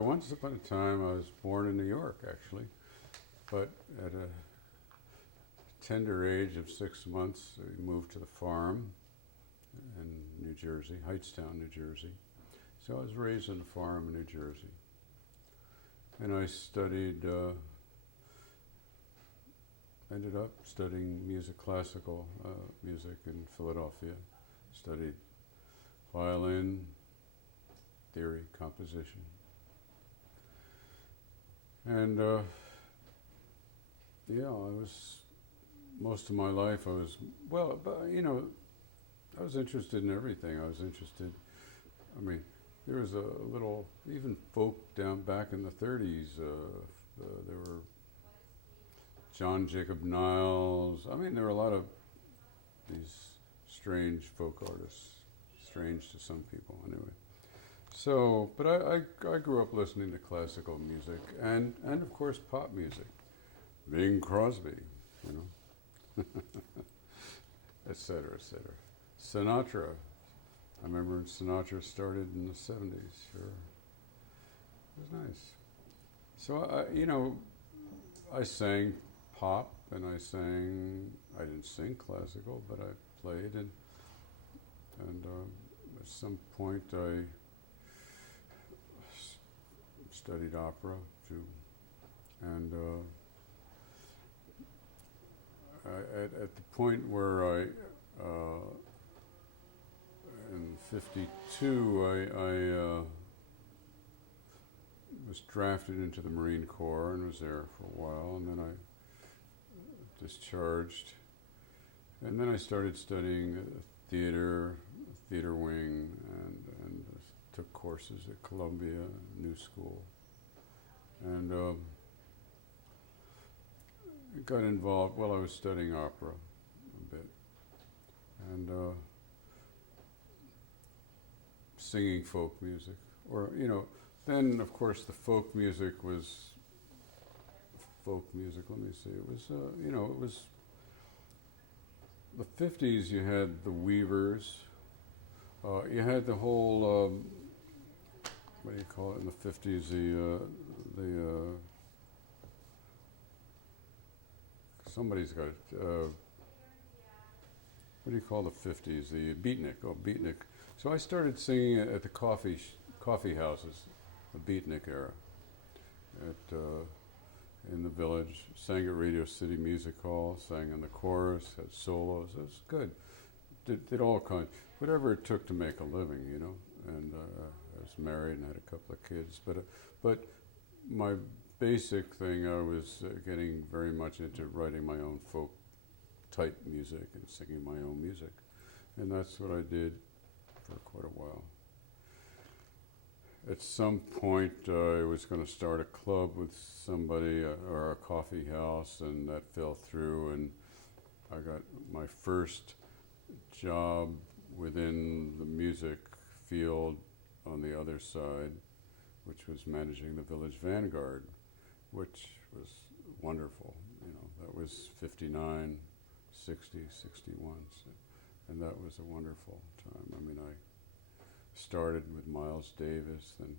Once upon a time, I was born in New York, actually, but at a tender age of 6 months, we moved to the farm in New Jersey, Hightstown, New Jersey. So I was raised on a farm in New Jersey. And I ended up studying classical music in Philadelphia. Studied violin, theory, composition. And most of my life I was, I was interested in everything. There was a little, even folk down back in the 30s, there were John Jacob Niles. There were a lot of these strange folk artists, strange to some people anyway. So, but I grew up listening to classical music and of course pop music, Bing Crosby, et cetera, et cetera. Sinatra. I remember when Sinatra started in the 70s, sure. It was nice. So, I sang pop and I didn't sing classical, but I played and at some point I studied opera too. And at the point where in '52, I was drafted into the Marine Corps and was there for a while, and then I discharged. And then I started studying theater wing, and took courses at Columbia New School. And got involved, I was studying opera a bit. And singing folk music. Then of course the folk music, let me see, it was the 50s. You had the Weavers, you had the whole, what do you call it in the 50s, somebody's got it, what do you call the 50s, the beatnik. So I started singing at the coffee houses, the beatnik era, in the village. Sang at Radio City Music Hall, sang in the chorus, had solos. It was good. Did all kinds, whatever it took to make a living, And I was married and had a couple of kids. But my basic thing, I was getting very much into writing my own folk type music and singing my own music. And that's what I did for quite a while. At some point, I was going to start a club with somebody, or a coffee house, and that fell through, and I got my first job within the music field on the other side, which was managing the Village Vanguard, which was wonderful. That was 59, 60, 61, and that was a wonderful time. I started with Miles Davis, then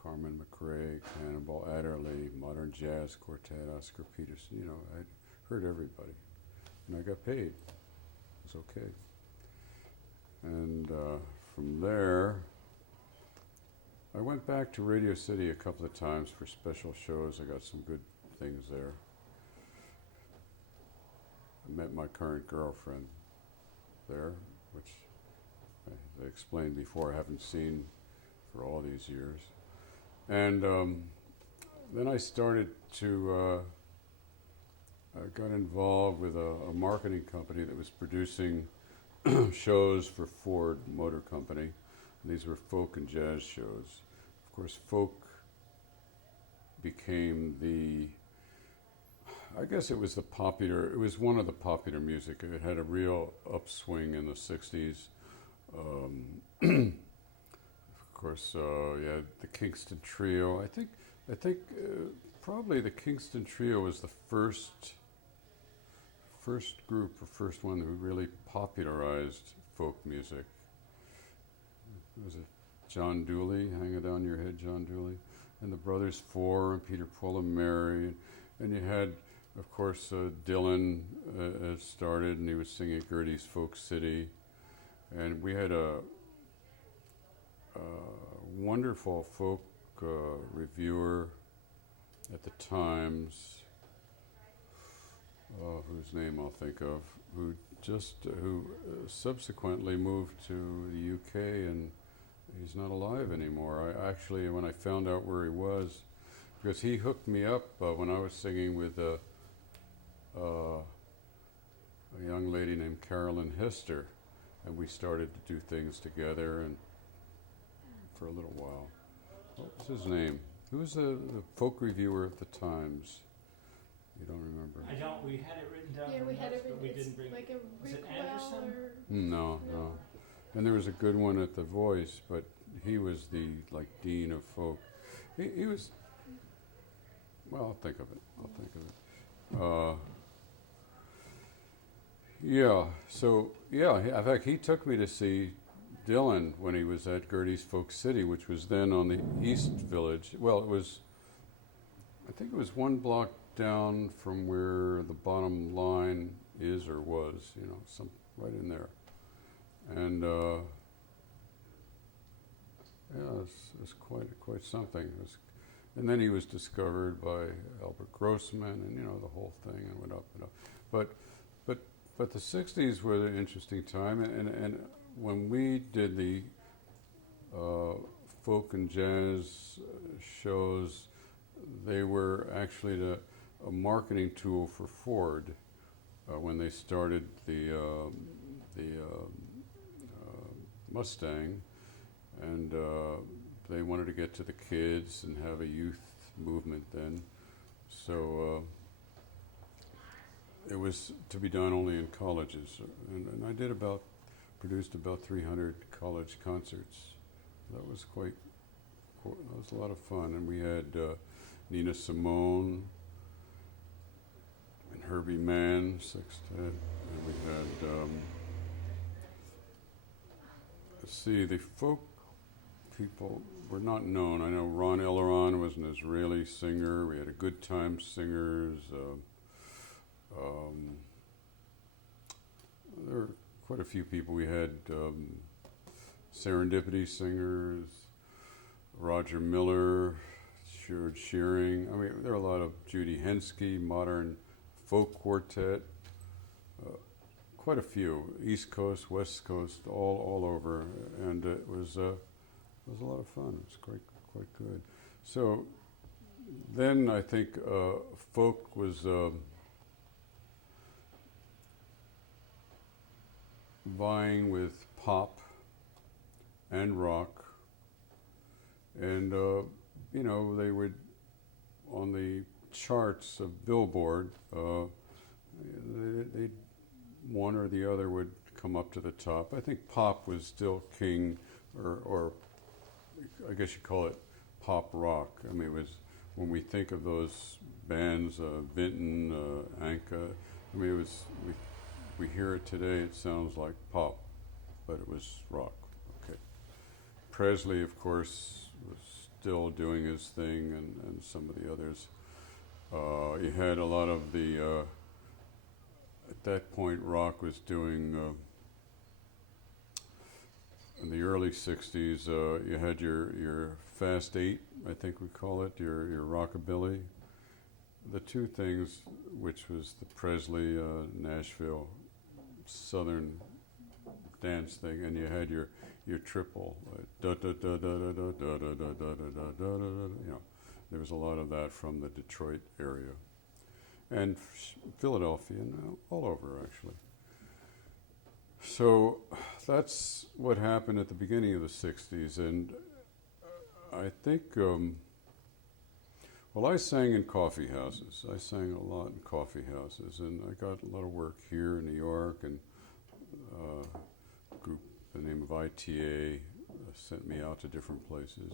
Carmen McRae, Cannonball Adderley, Modern Jazz Quartet, Oscar Peterson. I heard everybody, and I got paid. It was okay. And from there, I went back to Radio City a couple of times for special shows. I got some good things there. I met my current girlfriend there, which I explained before, I haven't seen for all these years. And then I started to, I got involved with a marketing company that was producing shows for Ford Motor Company. And these were folk and jazz shows. Of course, folk became it was one of the popular music. It had a real upswing in the 60s. Of course, you had the Kingston Trio. I think probably the Kingston Trio was the first group, or first one who really popularized folk music. Was it John Dooley? Hang it on your head, John Dooley. and the Brothers Four, and Peter, Paul, and Mary, and you had, of course, Dylan had started, and he was singing Gertie's Folk City, and we had a wonderful folk reviewer at the Times, whose name I'll think of, who subsequently moved to the UK, and he's not alive anymore. I actually, when I found out where he was, because he hooked me up when I was singing with a young lady named Carolyn Hester, and we started to do things together, and for a little while. What was his name? Who was the folk reviewer at the Times? You don't remember? I don't. We had it written down. Yeah, we had it but we written. didn't bring. Like a Is it Rick Anderson? or No. And there was a good one at The Voice, but he was the dean of folk. He was. Well, I'll think of it. Yeah. So yeah. In fact, he took me to see Dylan when he was at Gertie's Folk City, which was then on the East Village. Well, it was. I think it was one block down from where the Bottom Line is or was. Some right in there. And yeah, it's quite something. And then he was discovered by Albert Grossman, and the whole thing, and went up and up. But the '60s were an interesting time, and when we did the folk and jazz shows, they were actually a marketing tool for Ford when they started the Mustang, and they wanted to get to the kids and have a youth movement then. So it was to be done only in colleges, and I produced about 300 college concerts. That was that was a lot of fun, and we had Nina Simone and Herbie Mann, sextet, and we had let's see, the folk people were not known. I know Ron Elleron was an Israeli singer. We had a Good Time Singers. There were quite a few people. We had Serendipity Singers, Roger Miller, Sherrod Shearing. I mean, there are a lot of Judy Henske, Modern Folk Quartet. Quite a few, East Coast, West Coast, all over, and it was a lot of fun. It was quite good. So then I think folk was vying with pop and rock, and they would, on the charts of Billboard, they'd one or the other would come up to the top. I think pop was still king, or I guess you call it pop rock. I mean, it was, when we think of those bands, Vinton, Anka, I mean, it was, we hear it today, it sounds like pop, but it was rock. Okay. Presley, of course, was still doing his thing, and some of the others. You had a lot of the, at that point, rock was doing, in the early 60s, you had your Fast Eight, I think we call it, your rockabilly. The two things, which was the Presley, Nashville, Southern dance thing, and you had your triple, da da da da da da da da da da da da da. There was a lot of that from the Detroit area, and Philadelphia, and all over actually. So that's what happened at the beginning of the '60s, and I think, well, I sang in coffee houses. I sang a lot in coffee houses, and I got a lot of work here in New York, and a group by the name of ITA sent me out to different places,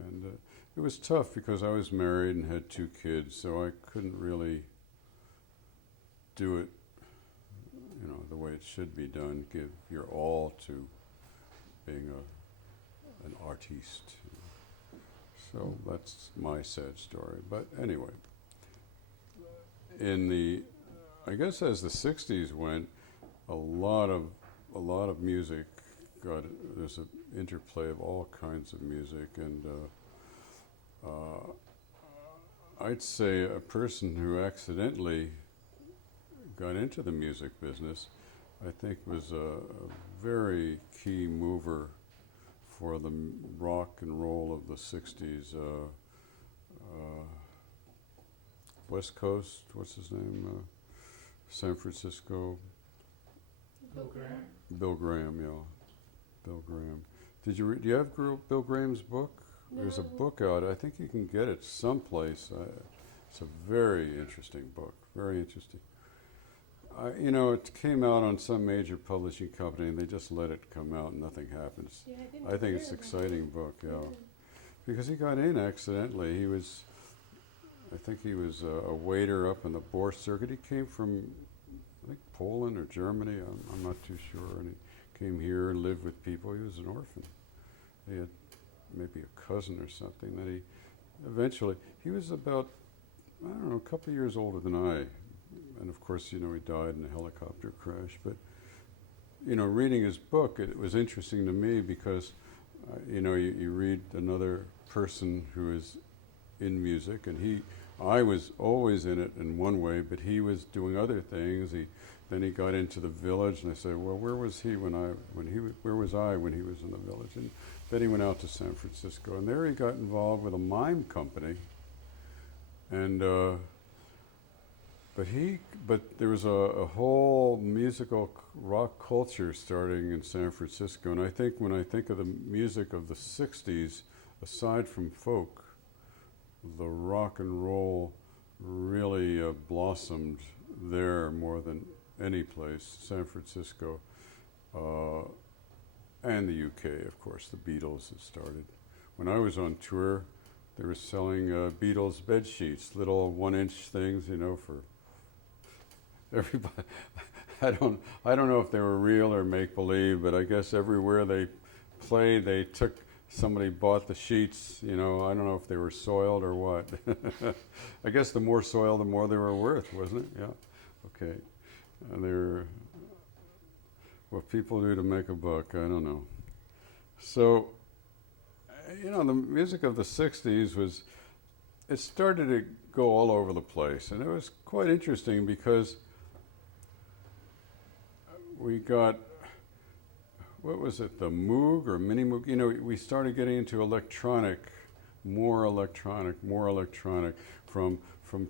and it was tough because I was married and had 2 kids, so I couldn't really do it, the way it should be done. Give your all to being an artiste. So that's my sad story. But anyway, I guess as the '60s went, a lot of music there's an interplay of all kinds of music, and I'd say a person who accidentally got into the music business, I think was a very key mover for the rock and roll of the '60s. West Coast, what's his name? San Francisco. Bill Graham. Bill Graham, yeah. Bill Graham. Do you have Bill Graham's book? No. There's a book out. I think you can get it someplace. It's a very interesting book. Very interesting. It came out on some major publishing company, and they just let it come out, and nothing happens. Yeah, I think it's an exciting book, yeah. Because he got in accidentally. I think he was a waiter up in the Bourse circuit. He came from, I think, Poland or Germany. I'm not too sure. And he came here and lived with people. He was an orphan. He had maybe a cousin or something. Then he was about, I don't know, a couple of years older than I. And of course, he died in a helicopter crash. But, reading his book, it was interesting to me because, you read another person who is in music, and I was always in it in one way, but he was doing other things. Then he got into the Village, and I said, well, where was I when he was in the Village? And then he went out to San Francisco, and there he got involved with a mime company, and but there was a whole musical rock culture starting in San Francisco, and I think when I think of the music of the '60s, aside from folk, the rock and roll really blossomed there more than any place. San Francisco and the UK, of course. The Beatles had started. When I was on tour, they were selling Beatles bed sheets, little 1-inch things, for everybody. I don't know if they were real or make believe, but I guess everywhere they played, somebody bought the sheets. I don't know if they were soiled or what. I guess the more soiled, the more they were worth, wasn't it? Yeah. Okay. And they're what people do to make a buck. I don't know. So, the music of the '60s it started to go all over the place, and it was quite interesting because we got, what was it, the Moog or Mini Moog? We started getting into more electronic, from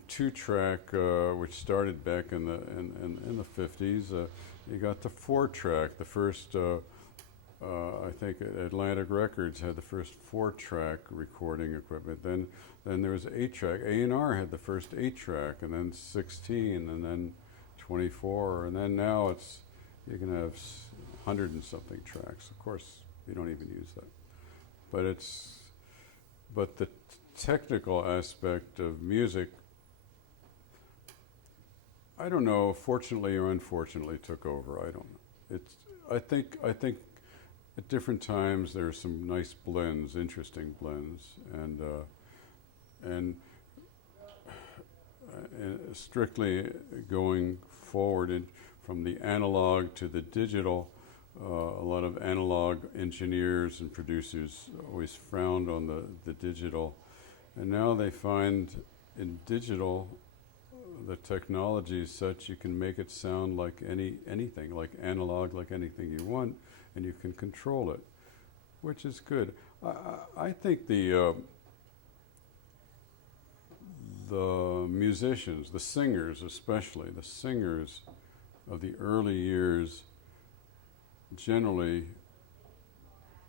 2-track, which started back in the '50s. You got the 4-track. The first, I think, Atlantic Records had the first 4-track recording equipment. Then there was 8-track. A&R had the first 8-track, and then 16, and then 24, and then now you can have 100 and something tracks. Of course, you don't even use that. But the technical aspect of music, I don't know, fortunately or unfortunately, took over. I don't know. I think at different times there are some nice blends, interesting blends, and strictly going forward from the analog to the digital. A lot of analog engineers and producers always frowned on the digital, and now they find in digital the technology is such you can make it sound like anything, like analog, like anything you want, and you can control it, which is good. I think the musicians, the singers especially, the singers of the early years, generally,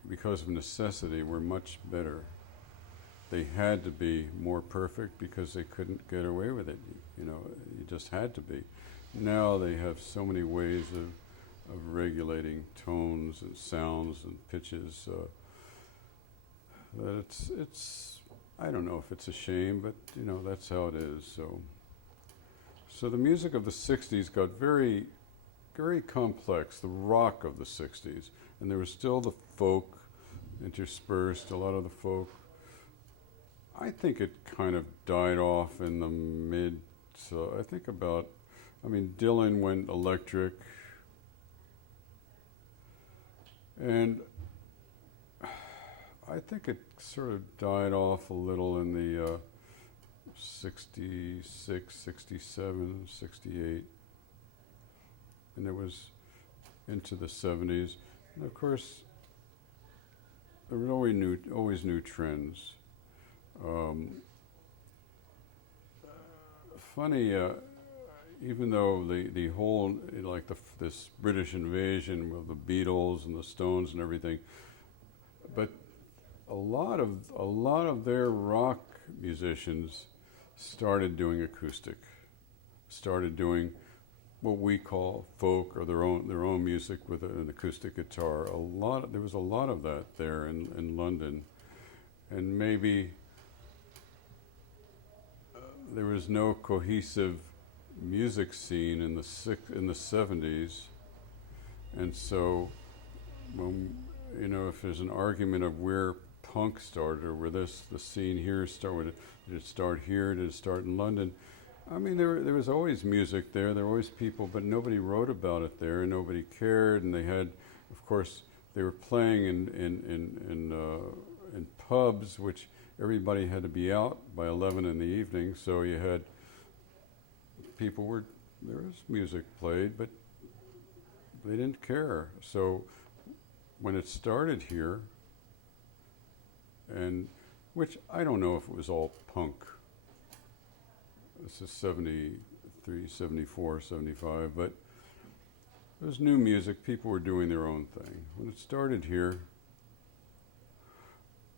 because of necessity, were much better. They had to be more perfect because they couldn't get away with it. You just had to be. Now they have so many ways of regulating tones and sounds and pitches that it's I don't know if it's a shame, but that's how it is. So the music of the '60s got very, very complex. The rock of the '60s, and there was still the folk interspersed. A lot of the folk I think it kind of died off in the mid, so I think about, I mean, Dylan went electric, and I think it sort of died off a little in the 66, 67, 68, and it was into the 70s. And of course, there were always new trends. Funny, even though the whole, like this British invasion of the Beatles and the Stones and everything, but a lot of their rock musicians started doing acoustic, started doing what we call folk or their own music with an acoustic guitar. There was a lot of that there in London, and maybe there was no cohesive music scene in the 70s, and so if there's an argument of where punk started or where the scene here started, did it start here? Did it start in London? I mean, there was always music there. There were always people, but nobody wrote about it there, and nobody cared. And they had, of course, they were playing in pubs, which everybody had to be out by 11 in the evening. So you had there was music played, but they didn't care. So when it started here, and which I don't know if it was all punk. This is 73, 74, 75, but it was new music. People were doing their own thing. When it started here,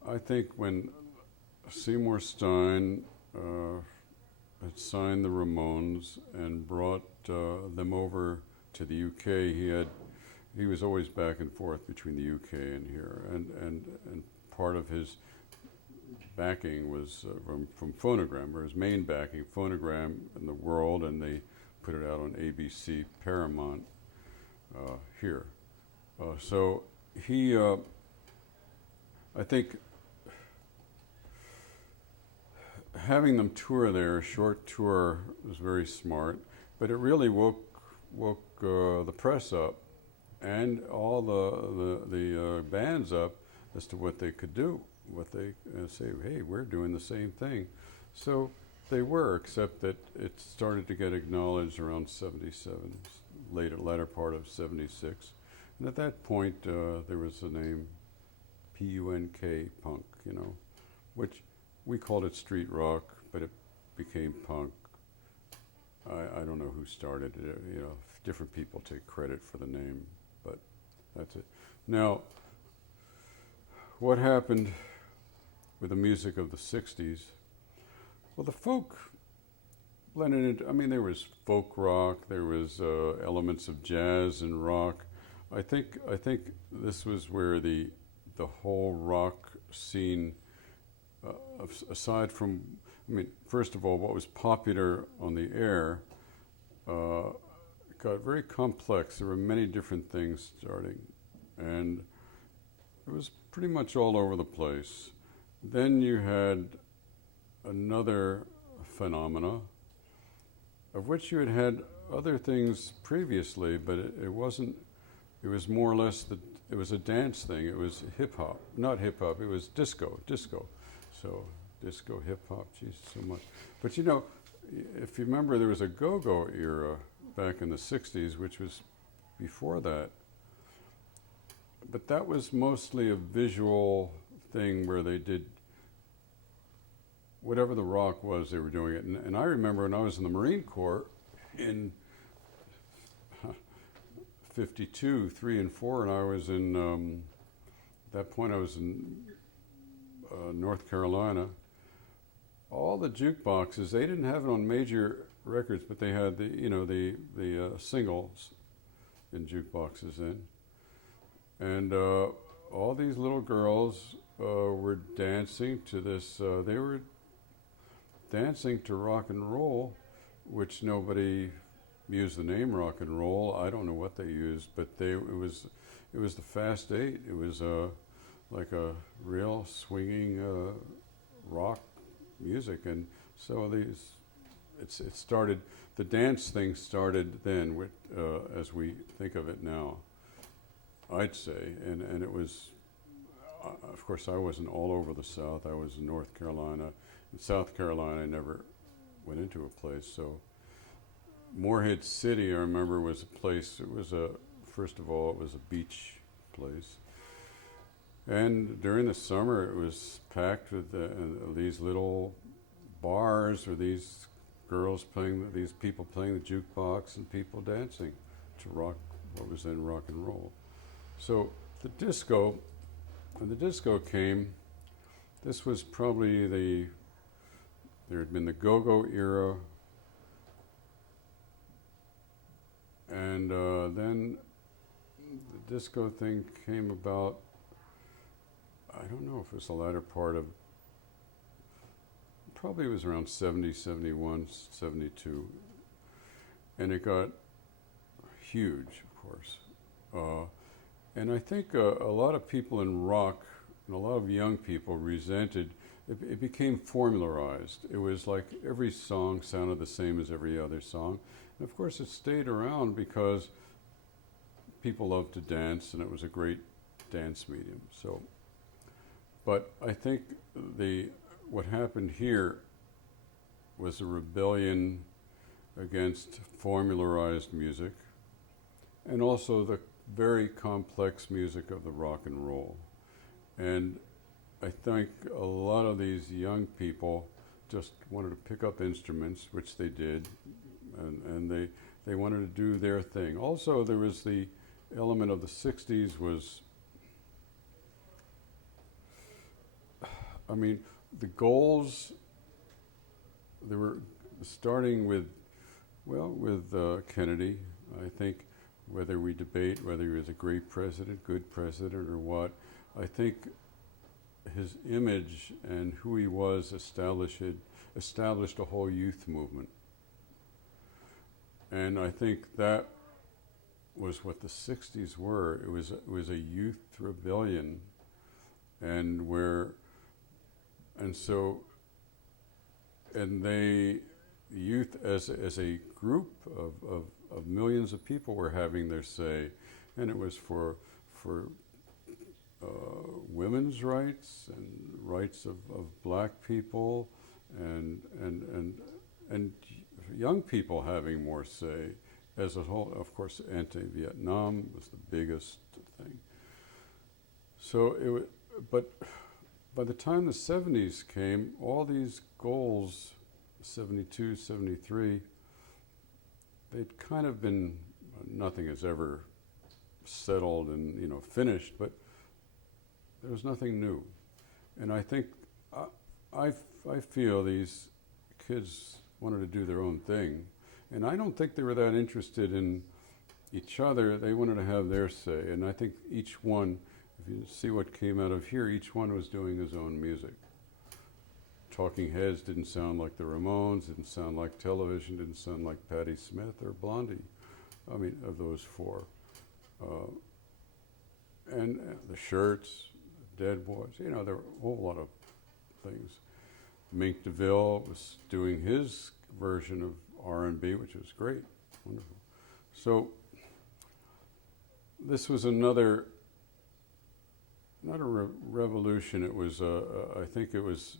I think when Seymour Stein had signed the Ramones and brought them over to the UK, he was always back and forth between the UK and here, and part of his backing was from Phonogram, or his main backing, Phonogram in the world, and they put it out on ABC Paramount here. So he, I think, having them tour there, a short tour, was very smart, but it really woke the press up and all the bands up as to what they could do. What they say, hey, we're doing the same thing. So they were, except that it started to get acknowledged around 77, latter part of 76. And at that point, there was the name P-U-N-K, punk, which we called it street rock, but it became punk. I don't know who started it. Different people take credit for the name, but that's it. Now, what happened with the music of the 60s? Well, the folk blended into, I mean, there was folk rock, there was elements of jazz and rock. I think this was where the whole rock scene, aside from, I mean, first of all, what was popular on the air got very complex. There were many different things starting, and it was pretty much all over the place. Then you had another phenomena, of which you had other things previously, but it wasn't, it was more or less it was a dance thing. It was hip-hop, not hip-hop, it was disco. So disco, hip-hop, geez, so much. But if you remember, there was a go-go era back in the 60s, which was before that. But that was mostly a visual thing where they did whatever the rock was, they were doing it. And I remember when I was in the Marine Corps in 52, 3 and 4, and I was in, at that point I was in North Carolina. All the jukeboxes, they didn't have it on major records, but they had the singles in jukeboxes in. And all these little girls were dancing to this, they were dancing to rock and roll, which nobody used the name rock and roll. I don't know what they used, but it was the Fast 8. It was like a real swinging rock music, and so it started. The dance thing started then, with, as we think of it now, I'd say, and it was. Of course, I wasn't all over the South. I was in North Carolina. In South Carolina, I never went into a place. So Morehead City, I remember, was a place. It was first of all, it was a beach place. And during the summer, it was packed with these little bars or these girls playing, these people playing the jukebox and people dancing to rock, what was then rock and roll. So the disco, when the disco came, this was probably there had been the go-go era, and then the disco thing came about. I don't know if it was the latter part of, probably it was around 70, 71, 72. And it got huge, of course. And I think a lot of people in rock, and a lot of young people resented, it became formularized. It was like every song sounded the same as every other song. And of course it stayed around because people loved to dance, and it was a great dance medium. So. But I think what happened here was a rebellion against formularized music, and also the very complex music of the rock and roll. And I think a lot of these young people just wanted to pick up instruments, which they did, and they wanted to do their thing. Also, there was the element of the 60s was, I mean, the goals, they were starting with, well, with Kennedy. I think whether we debate whether he was a great president, good president, or what, I think his image and who he was established a whole youth movement. And I think that was what the 60s were. It was a youth rebellion, and youth as a group of millions of people were having their say, and it was for women's rights and rights of black people, and young people having more say as a whole. Of course, anti-Vietnam was the biggest thing. So but by the time the 70s came, all these goals, 72, 73, they'd kind of been, nothing has ever settled and finished, but there was nothing new. And I think, I feel these kids wanted to do their own thing, and I don't think they were that interested in each other. They wanted to have their say, and I think each one, if you see what came out of here, each one was doing his own music. Talking Heads didn't sound like the Ramones, didn't sound like Television, didn't sound like Patti Smith or Blondie. I mean, of those four. And the Shirts, Dead Boys, there were a whole lot of things. Mink DeVille was doing his version of R&B, which was great, wonderful. So this was another, not a revolution. It was, I think it was,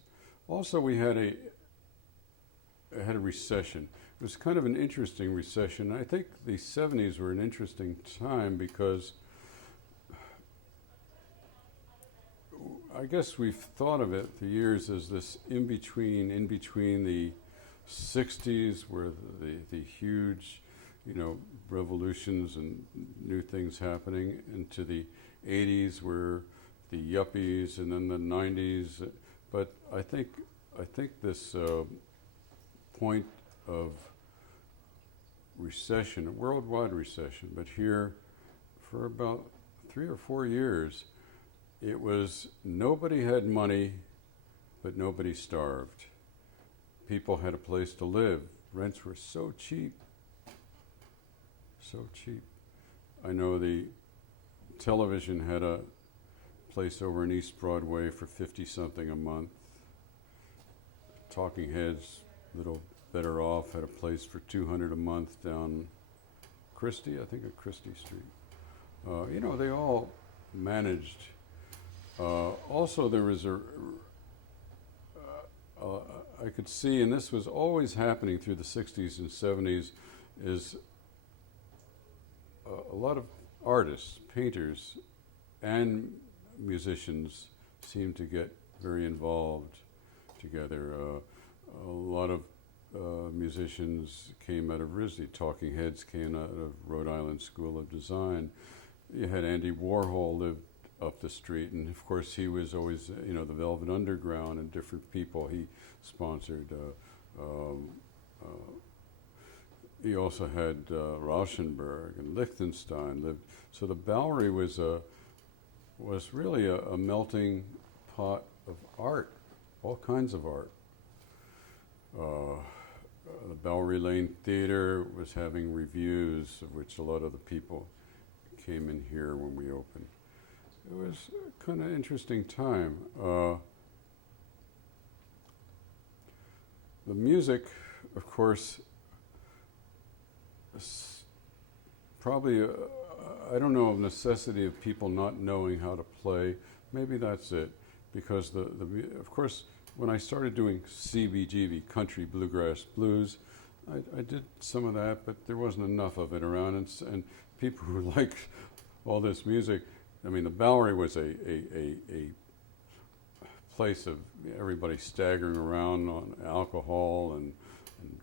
also we had a recession. It was kind of an interesting recession. I think the 70s were an interesting time because I guess we've thought of it, the years, as this in between the 60s, where the huge, revolutions and new things happening, into the 80s, where the yuppies, and then the 90s. But I think this point of recession, a worldwide recession, but here for about 3 or 4 years, it was nobody had money, but nobody starved. People had a place to live. Rents were so cheap. So cheap. I know the Television had a place over in East Broadway for $50-something a month. Talking Heads, little better off, had a place for $200 a month down Christie, I think at Christie Street. You know, they all managed. Also, there was I could see, and this was always happening through the 60s and 70s, is a lot of artists, painters, and musicians seemed to get very involved together. A lot of musicians came out of RISD. Talking Heads came out of Rhode Island School of Design. You had Andy Warhol lived up the street, and of course he was always, you know, the Velvet Underground and different people he sponsored. He also had Rauschenberg and Lichtenstein lived. So the Bowery was really a melting pot of art, all kinds of art. The Bowery Lane Theater was having reviews, of which a lot of the people came in here when we opened. It was a kind of interesting time. The music, of course, probably, I don't know, of necessity of people not knowing how to play. Maybe that's it. Because, of course, when I started doing Cbgb, Country Bluegrass Blues, I did some of that, but there wasn't enough of it around. And people who liked all this music, I mean, the Bowery was a place of everybody staggering around on alcohol and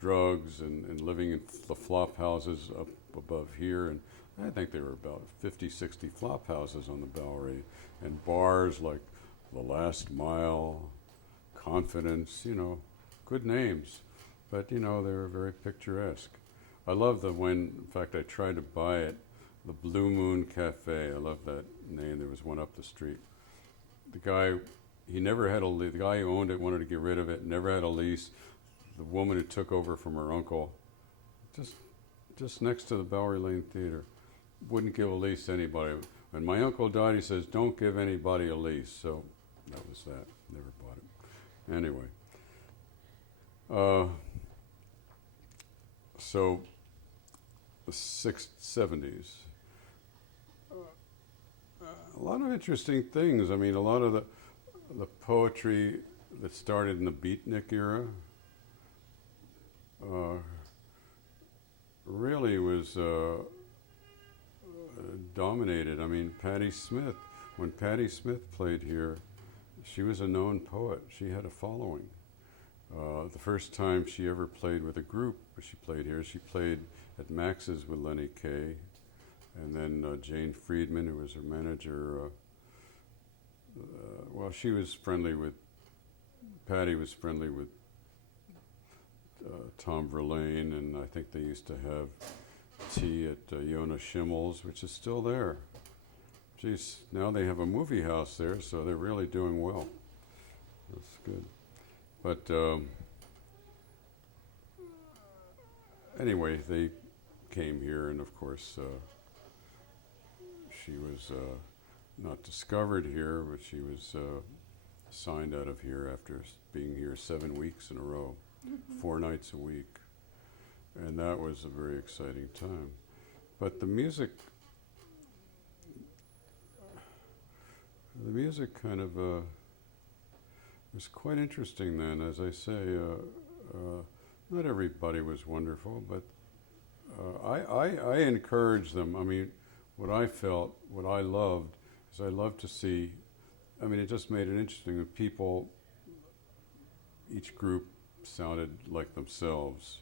drugs and living in the flop houses up above here. And I think there were about 50, 60 flop houses on the Bowery, and bars like The Last Mile, Confidence, you know, good names. But, you know, they were very picturesque. I love in fact, I tried to buy it, the Blue Moon Cafe. I love that name. There was one up the street. The guy, he never had the guy who owned it wanted to get rid of it, never had a lease. The woman who took over from her uncle, just next to the Bowery Lane Theater, wouldn't give a lease to anybody. When my uncle died, he says, don't give anybody a lease. So that was that. Never bought it. Anyway. So the 70s. A lot of interesting things. I mean, a lot of the poetry that started in the beatnik era really was dominated. I mean, Patti Smith, when Patti Smith played here, she was a known poet. She had a following. The first time she ever played with a group, she played here. She played at Max's with Lenny Kaye, and then Jane Friedman, who was her manager. Well, she was friendly with, Patti was friendly with Tom Verlaine, and I think they used to have tea at Yona Schimmel's, which is still there. Geez, now they have a movie house there, so they're really doing well. That's good. But anyway, they came here, and of course, she was not discovered here, but she was signed out of here after being here 7 weeks in a row, 4 nights a week. And that was a very exciting time. But the music kind of was quite interesting then. As I say, not everybody was wonderful, but I encouraged them. I mean, what I felt, what I loved, is I loved to see, I mean, it just made it interesting that people, each group sounded like themselves.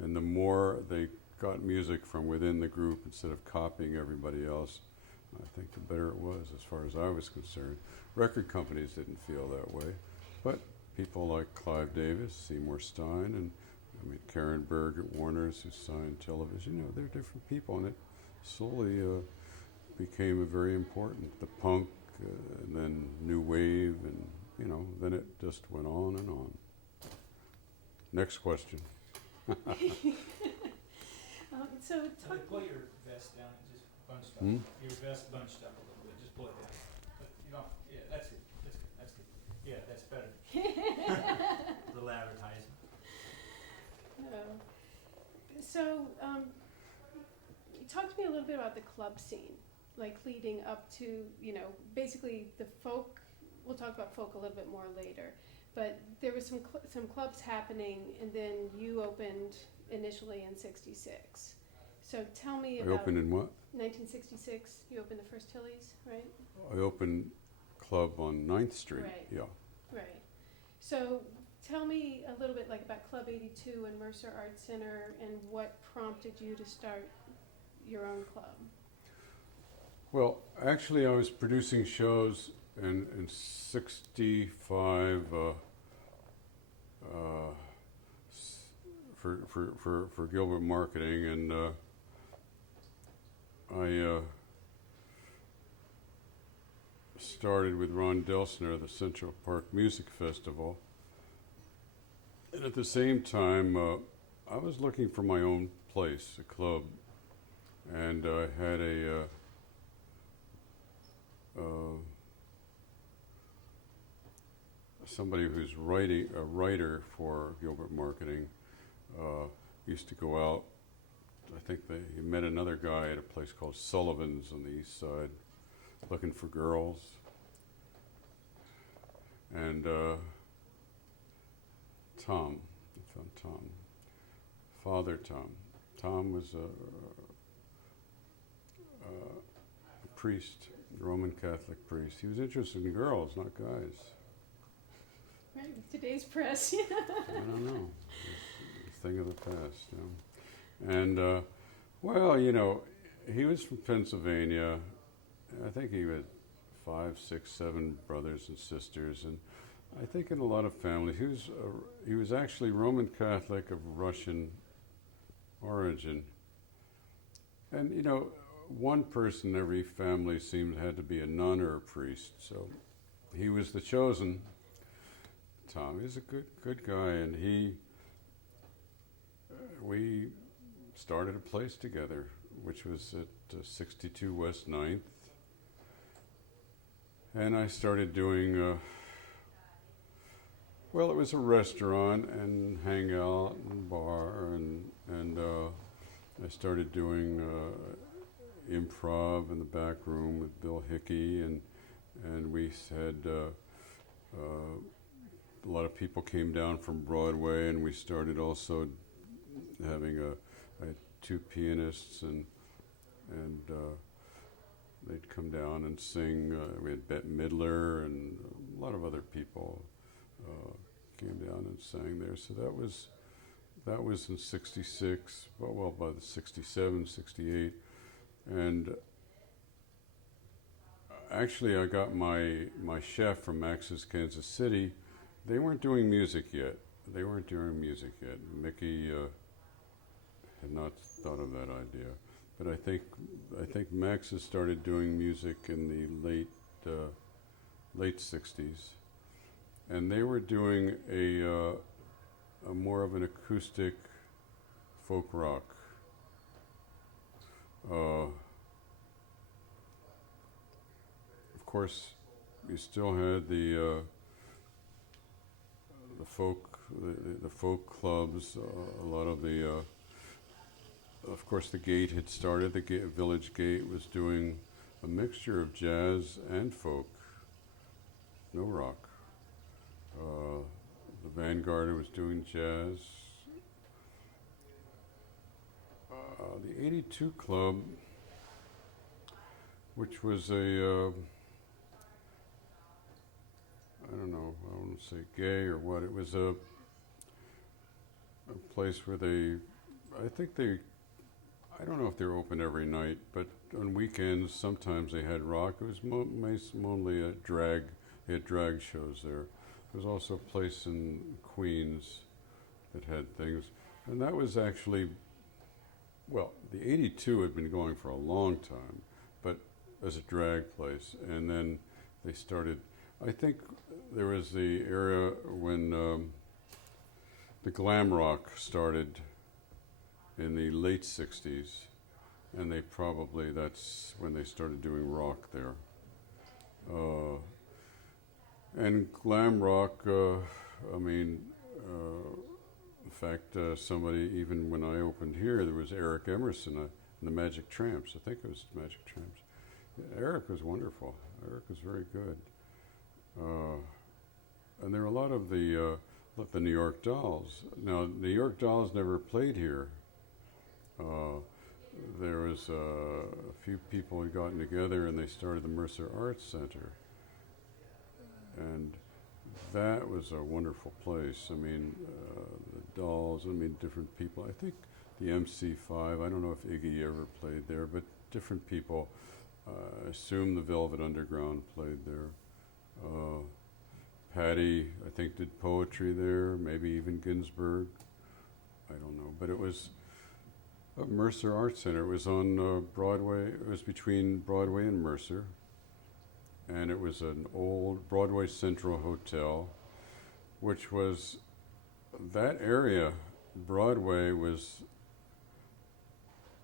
And the more they got music from within the group instead of copying everybody else, I think the better it was as far as I was concerned. Record companies didn't feel that way, but people like Clive Davis, Seymour Stein, and I mean Karen Berg at Warner's, who signed television, you know, they're different people, and it slowly became a very important, the punk, and then new wave, and, you know, then it just went on and on. Next question. So pull your vest down and just bunched up. Your vest bunched up a little bit. Just pull it down. But you don't. Yeah, that's it. That's good. That's good. Yeah, that's better. little advertising. So, talk to me a little bit about the club scene, like leading up to, you know, basically the folk. We'll talk about folk a little bit more later, but there was some clubs happening, and then you opened initially in '66. So tell me I about opened in what? 1966. You opened the first Hilly's, right? I opened club on 9th Street. Right. Yeah. Right. So tell me a little bit like about Club 82 and Mercer Arts Center and what prompted you to start your own club. Well, actually, I was producing shows in '65 for Gilbert Marketing, and I started with Ron Delsner, the Central Park Music Festival. And at the same time, I was looking for my own place, a club, and I had somebody who's a writer for Gilbert Marketing, used to go out. I think he met another guy at a place called Sullivan's on the east side, looking for girls. And Tom, I found Tom, Father Tom. Tom was a priest, Roman Catholic priest. He was interested in girls, not guys. Right, with today's press. I don't know. It's a thing of the past. You know. And, well, you know, he was from Pennsylvania. I think he had 5, 6, 7 brothers and sisters. And I think in a lot of families, he was actually Roman Catholic of Russian origin. And, you know, one person in every family had to be a nun or a priest. So he was the chosen. Tom, he's a good guy, and we started a place together, which was at 62 West 9th. And I started doing, well, it was a restaurant and hangout and bar, and I started doing improv in the back room with Bill Hickey, and we had a lot of people came down from Broadway, and we started also having I had 2 pianists, and they'd come down and sing. We had Bette Midler and a lot of other people came down and sang there. So that was in '66. Well, by the '67, '68, and actually I got my chef from Max's Kansas City. They weren't doing music yet. Mickey had not thought of that idea. But I think Max has started doing music in the late '60s, and they were doing a more of an acoustic folk rock. Of course, you still had the folk clubs. A lot of the of course, the Gate had started. The Village Gate was doing a mixture of jazz and folk, no rock. The Vanguard was doing jazz. The 82 Club, which was I don't know, I don't want to say gay or what. It was a place where I don't know if they were open every night, but on weekends, sometimes they had rock. It was mostly a drag. They had drag shows there. There was also a place in Queens that had things. And that was actually, well, the 82 had been going for a long time, but as a drag place. And then they started, I think there was the era when the glam rock started in the late '60s, and that's when they started doing rock there. And glam rock, in fact, somebody, even when I opened here, there was Eric Emerson and the Magic Tramps. I think it was Magic Tramps. Eric was wonderful. Eric was very good. And there were a lot of the New York Dolls. Now, New York Dolls never played here. There was a few people had gotten together and they started the Mercer Arts Center. And that was a wonderful place. I mean, the Dolls, I mean, different people. I think the MC5, I don't know if Iggy ever played there, but different people. I assume the Velvet Underground played there. Patty, I think, did poetry there, maybe even Ginsberg. I don't know. But it was Mercer Arts Center. It was on Broadway. It was between Broadway and Mercer. And it was an old Broadway Central Hotel, which was, that area, Broadway was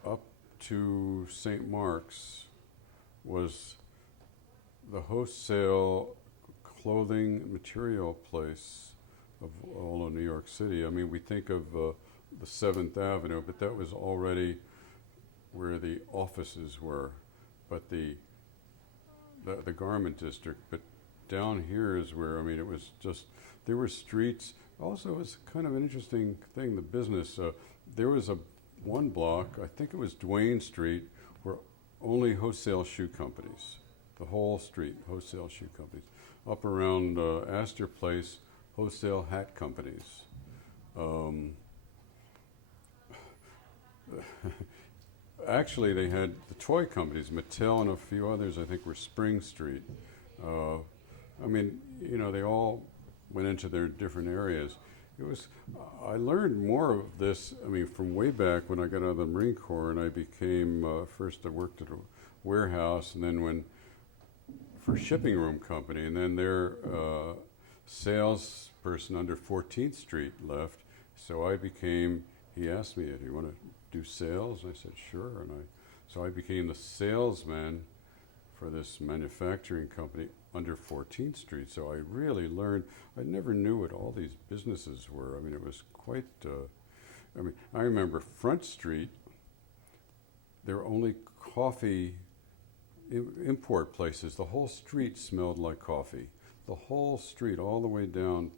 up to St. Mark's, was the wholesale clothing material place of all of New York City. I mean, we think of the 7th Avenue, but that was already where the offices were. But the garment district, but down here is where, I mean, it was just, there were streets. Also, it was kind of an interesting thing, the business. There was one block, I think it was Duane Street, where only wholesale shoe companies, the whole street, wholesale shoe companies. Up around Astor Place, wholesale hat companies. Actually, they had the toy companies, Mattel and a few others, I think, were Spring Street. I mean, you know, they all went into their different areas. It was, I learned more of this, I mean, from way back when I got out of the Marine Corps and I became, first I worked at a warehouse and then for a shipping room company, and then their salesperson under 14th Street left, so I became, he asked me, do you want to do sales? I said, sure, and so I became the salesman for this manufacturing company under 14th Street. So I really learned, I never knew what all these businesses were. I mean, it was quite, I mean, I remember Front Street, there were only coffee import places. The whole street smelled like coffee. The whole street, all the way down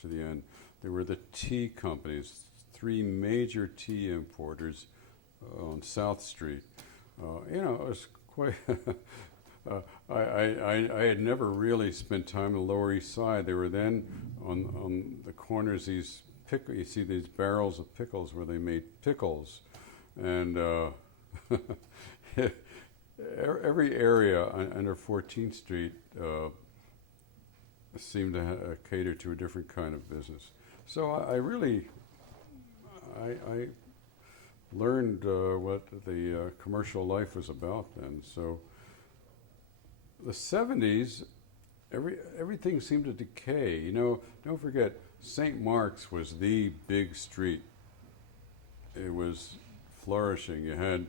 to the end. There were the tea companies, 3 major tea importers on South Street. You know, it was quite. I had never really spent time on the Lower East Side. They were then on the corners. You see these barrels of pickles where they made pickles, and every area under 14th Street seemed to cater to a different kind of business. So I really. I learned what the commercial life was about then. So the 70s, everything seemed to decay. You know, don't forget, St. Mark's was the big street. It was flourishing. You had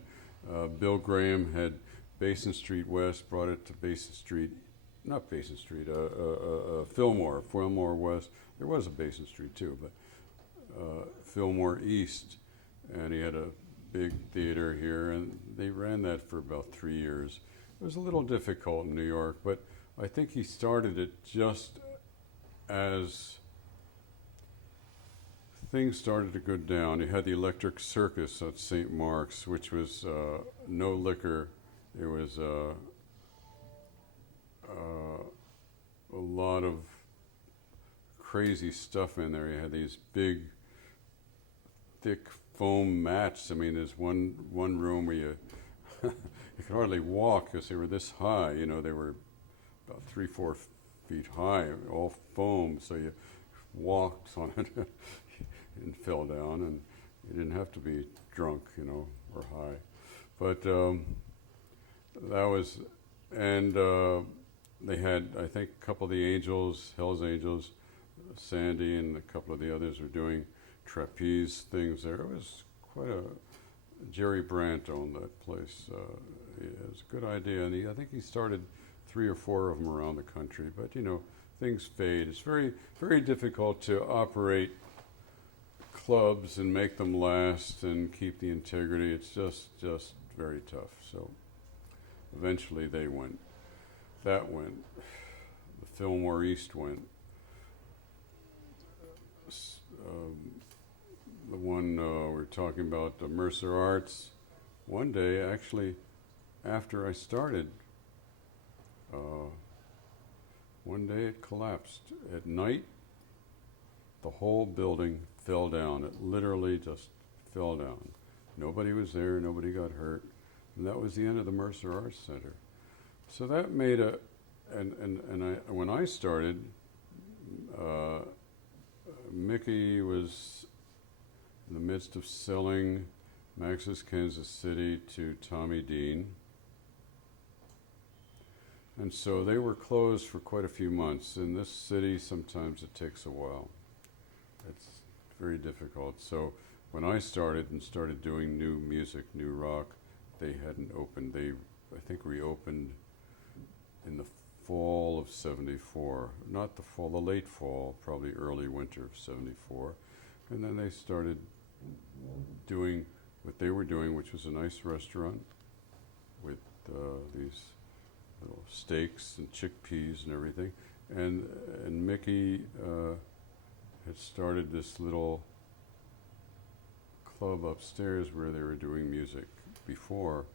Bill Graham had Basin Street West, brought it to Basin Street, not Basin Street, Fillmore West. There was a Basin Street too, but Fillmore East, and he had a big theater here, and they ran that for about 3 years. It was a little difficult in New York, but I think he started it just as things started to go down. You had the Electric Circus at St. Mark's, which was no liquor. It was a lot of crazy stuff in there. You had these big, thick foam mats. I mean, there's one room where you you could hardly walk because they were this high. You know, they were about 3-4 feet high, all foam. So you walked on it and fell down, and you didn't have to be drunk, you know, or high. But that was, and they had, I think, a couple of the Angels, Hell's Angels, Sandy and a couple of the others were doing trapeze things there. It was quite a, Jerry Brandt owned that place. It was a good idea, and I think he started 3 or 4 of them around the country. But, you know, things fade. It's very, very difficult to operate clubs and make them last and keep the integrity. It's just very tough. So eventually they went. That went. The Fillmore East went. The one we're talking about, the Mercer Arts, one day, actually, after I started, one day it collapsed. At night, the whole building fell down. It literally just fell down. Nobody was there, nobody got hurt, and that was the end of the Mercer Arts Center. So that made when I started, Mickey was in the midst of selling Max's Kansas City to Tommy Dean. And so they were closed for quite a few months. In this city, sometimes it takes a while. It's very difficult. So when I started doing new music, new rock, they hadn't opened. They, I think, reopened in the fall of '74. Not the fall, the late fall, probably early winter of '74. And then they started doing what they were doing, which was a nice restaurant with these little steaks and chickpeas and everything. And Mickey had started this little club upstairs where they were doing music before.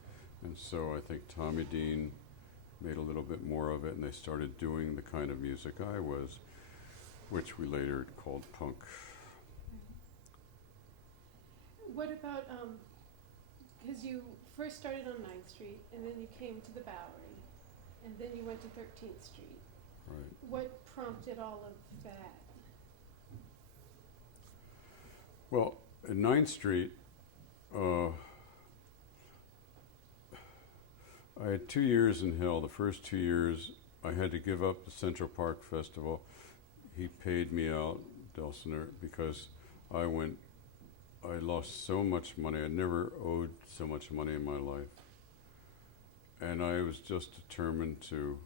And so I think Tommy Dean made a little bit more of it, and they started doing the kind of music I was, which we later called punk. What about, because you first started on 9th Street, and then you came to the Bowery, and then you went to 13th Street. Right. What prompted all of that? Well, at 9th Street, I had 2 years in hell. The first 2 years, I had to give up the Central Park Festival. He paid me out, Delsener, because I lost so much money. I never owed so much money in my life. And I was just determined to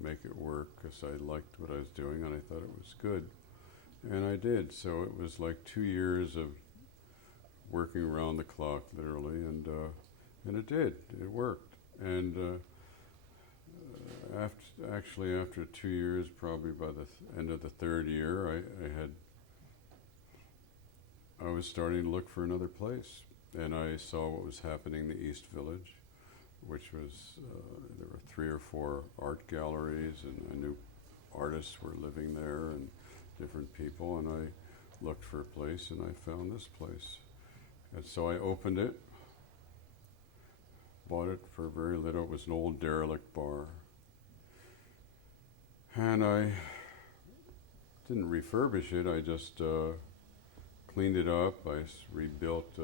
make it work because I liked what I was doing and I thought it was good. And I did. So it was like 2 years of working around the clock, literally, and it did. It worked. And after 2 years, probably by the end of the third year, I was starting to look for another place, and I saw what was happening in the East Village, which was there were 3 or 4 art galleries, and I knew artists were living there and different people, and I looked for a place, and I found this place, and so I opened it. Bought it for very little. It was an old derelict bar. And I didn't refurbish it. I just cleaned it up. I rebuilt.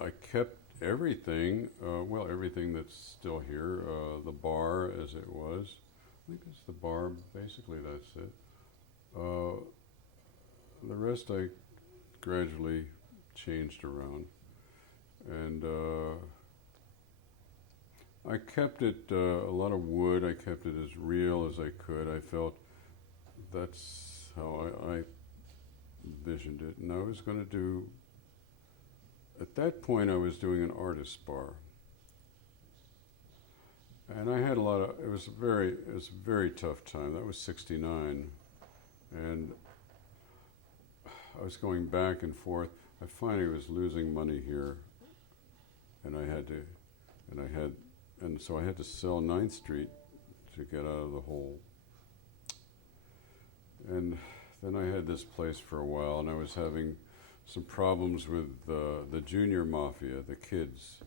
I kept everything, everything that's still here. The bar as it was. I think it's the bar, basically that's it. The rest I gradually changed around. And I kept it a lot of wood. I kept it as real as I could. I felt that's how I envisioned it. And I was going to do, at that point I was doing an artist's bar. And I had it was a very tough time. That was '69. And I was going back and forth. I finally was losing money here. And so I had to sell 9th Street to get out of the hole. And then I had this place for a while, and I was having some problems with the junior mafia, the kids.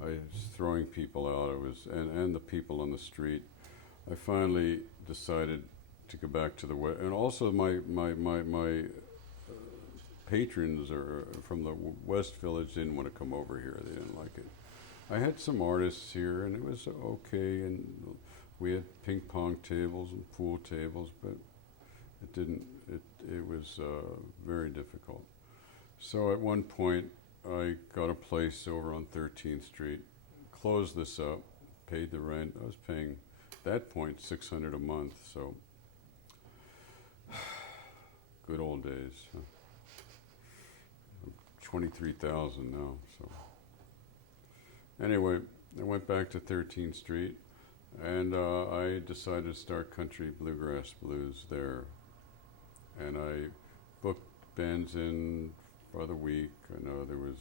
I was throwing people out. And the people on the street. I finally decided to go back to the West, and also my patrons from the West Village didn't want to come over here. They didn't like it. I had some artists here, and it was okay, and we had ping pong tables and pool tables, but it was very difficult. So at one point, I got a place over on 13th Street, closed this up, paid the rent. I was paying, at that point, $600 a month, so good old days. 23,000 now. So anyway, I went back to 13th Street, and I decided to start country bluegrass blues there. And I booked bands in for the week. I know there was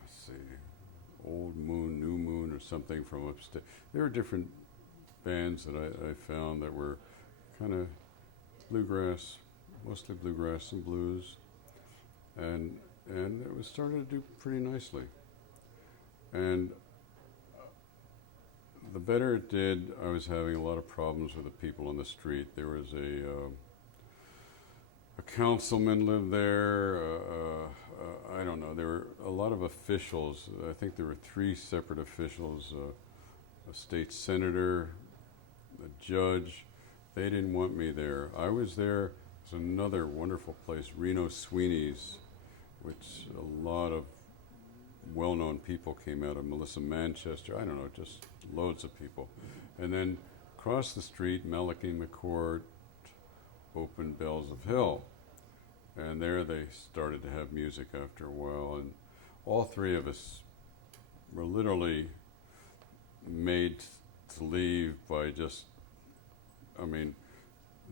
let's see, Old Moon, New Moon, or something from upstate. There were different bands that I found that were kind of bluegrass, mostly bluegrass and blues, and it was starting to do pretty nicely. And the better it did, I was having a lot of problems with the people on the street. There was a councilman lived there. I don't know. There were a lot of officials. I think there were 3 separate officials: a state senator, a judge. They didn't want me there. I was there. There's another wonderful place, Reno Sweeney's, which a lot of well-known people came out of. Melissa Manchester. I don't know, just loads of people. And then across the street, Malachi McCourt opened Bells of Hill. And there they started to have music after a while. And all 3 of us were literally made to leave by just, I mean,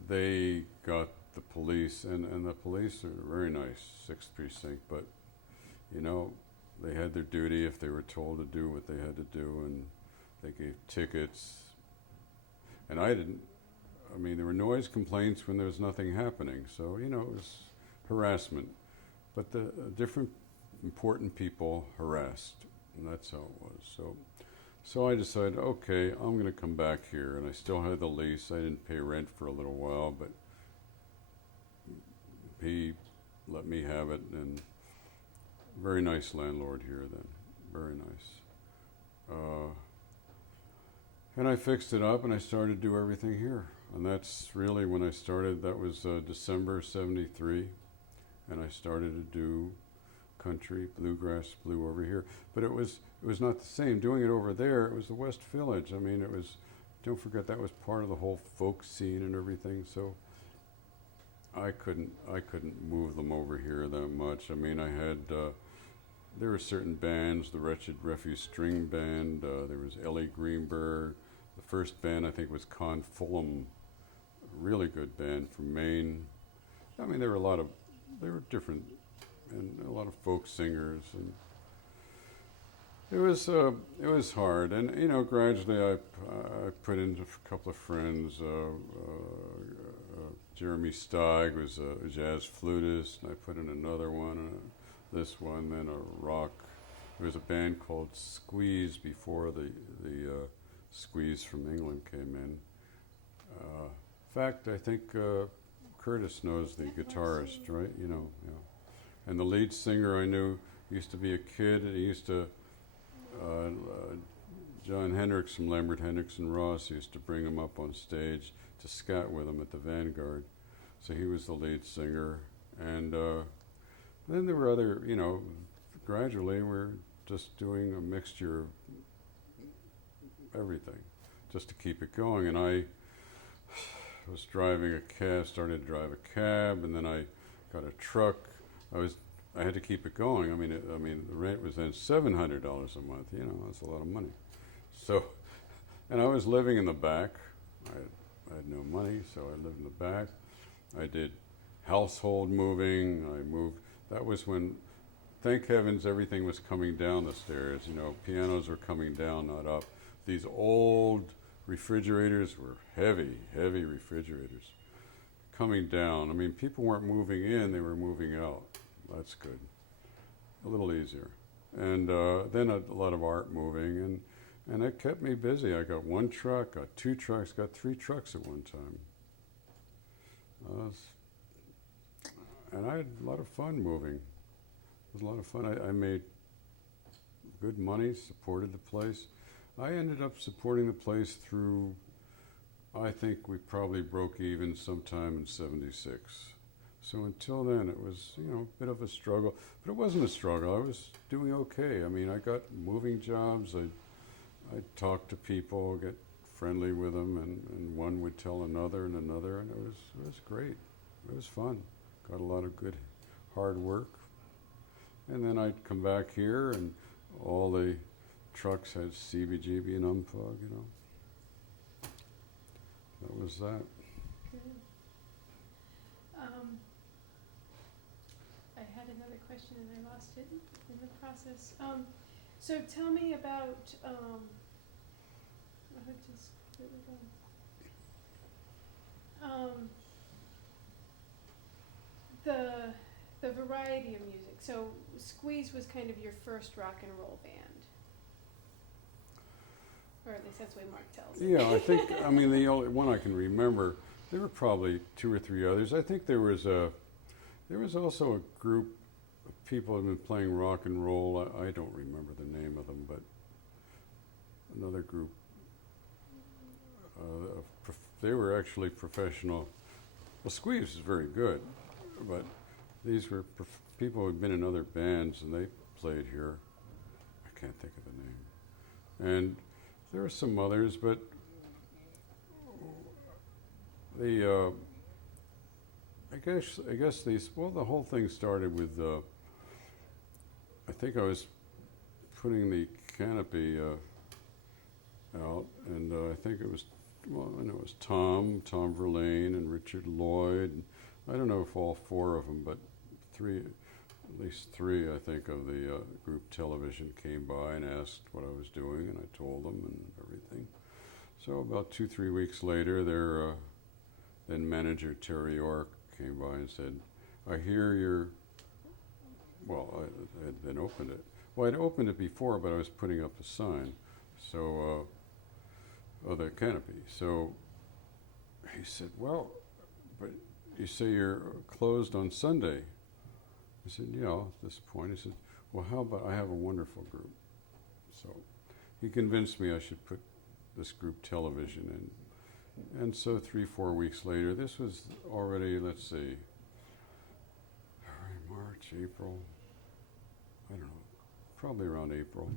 they got the police, and the police are very nice, 6th Precinct, but, you know, they had their duty if they were told to do what they had to do, and they gave tickets. And I didn't, I mean, there were noise complaints when there was nothing happening, so, you know, it was harassment. But the different important people harassed, and that's how it was. So I decided, okay, I'm going to come back here, and I still had the lease. I didn't pay rent for a little while, but he let me have it, and very nice landlord here then, very nice. And I fixed it up, and I started to do everything here. And that's really when I started. That was December '73, and I started to do country, bluegrass, blue over here. But it was not the same. Doing it over there, it was the West Village. I mean, it was, don't forget, that was part of the whole folk scene and everything. So I couldn't move them over here that much. I mean, I had, there were certain bands, the Wretched Refuse String Band, there was Ellie Greenberg. The first band, I think, was Con Fulham, a really good band from Maine. I mean, there were different, and a lot of folk singers, and it was hard. And, you know, gradually I put in a couple of friends. Jeremy Steig was a jazz flutist, and I put in another one, this one, then a rock. There was a band called Squeeze before the Squeeze from England came in. In fact, I think Curtis knows the guitarist, right? You know, yeah. And the lead singer I knew used to be a kid, and he used to, John Hendricks from Lambert Hendricks and Ross used to bring him up on stage to scat with him at the Vanguard. So he was the lead singer. And then there were other, you know, gradually we're just doing a mixture of everything just to keep it going. And I was driving a cab, started to drive a cab, and then I got a truck. I had to keep it going. I mean, the rent was then $700 a month. You know, that's a lot of money. So, and I was living in the back. I had no money, so I lived in the back. I did household moving. I moved. That was when, thank heavens, everything was coming down the stairs. You know, pianos were coming down, not up. These old refrigerators were heavy, heavy refrigerators coming down. I mean, people weren't moving in, they were moving out. That's good. A little easier. And then a lot of art moving, and it kept me busy. I got 1 truck, got 2 trucks, got 3 trucks at one time. And I had a lot of fun moving. It was a lot of fun. I made good money, supported the place. I ended up supporting the place through, I think we probably broke even sometime in '76. So until then, it was, you know, a bit of a struggle. But it wasn't a struggle. I was doing okay. I mean, I got moving jobs. I'd talk to people, get friendly with them, and one would tell another and another, and it was great. It was fun. Got a lot of good hard work. And then I'd come back here, and all the trucks had Cbgb and unplug, you know. That was that. Good. I had another question and I lost it in the process. So tell me about, I just, where we go? The variety of music. So Squeeze was kind of your first rock and roll band. Or at least that's the way Mark tells it. Yeah, I think, I mean, the only one I can remember, there were probably 2 or 3 others. I think there was also a group of people who had been playing rock and roll. I don't remember the name of them, but another group. They were actually professional. Well, Squeeze is very good, but these were people who had been in other bands, and they played here. I can't think of the name. And there are some others, but the I guess these. Well, the whole thing started with. I think I was putting the canopy out, and I think it was. Well, I know it was Tom Verlaine, and Richard Lloyd. I don't know if all 4 of them, but at least three, I think, of the group Television came by and asked what I was doing, and I told them and everything. So about 2-3 weeks later, their then manager Terry Ork came by and said, "I hear you're." Well, I had then opened it. Well, I'd opened it before, but I was putting up a sign, so the canopy. So he said, "Well, but you say you're closed on Sunday." I said, "Yeah," at this point. He said, "Well, how about I have a wonderful group." So he convinced me I should put this group Television in. And so 3-4 weeks later, this was already, let's see, March, April, I don't know, probably around April,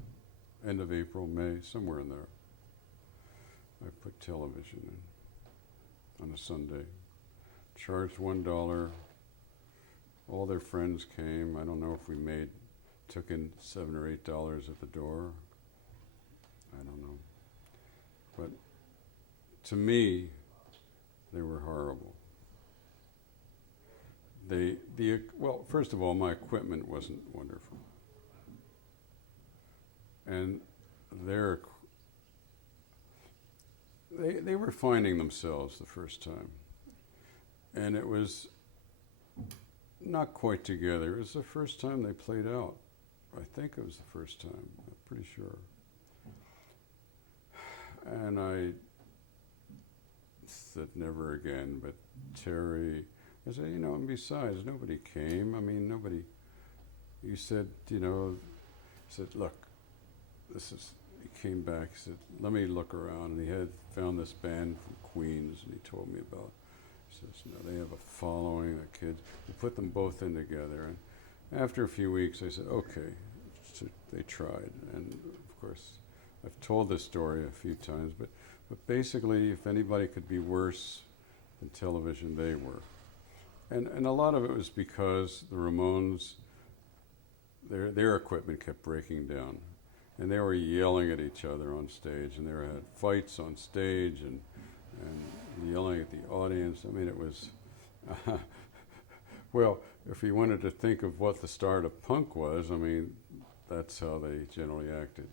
end of April, May, somewhere in there. I put Television in on a Sunday. Charged $1. All their friends came. I don't know if we took in $7 or $8 at the door. I don't know. But to me, they were horrible. Well, first of all, my equipment wasn't wonderful. And they were finding themselves the first time. And it was not quite together. It was the first time they played out. I think it was the first time. I'm pretty sure. And I said never again, but Terry, I said, and besides, nobody came. I mean, nobody, you said, he said, look, he came back, he said, let me look around. And he had found this band from Queens, and he told me about. He says, no, they have a following, the kids. We put them both in together. And after a few weeks, I said, okay. So they tried. And of course, I've told this story a few times, but basically, if anybody could be worse than Television, they were. And a lot of it was because the Ramones, their equipment kept breaking down. And they were yelling at each other on stage, and they had fights on stage and yelling at the audience. I mean, it was, well, if you wanted to think of what the start of punk was, I mean, that's how they generally acted.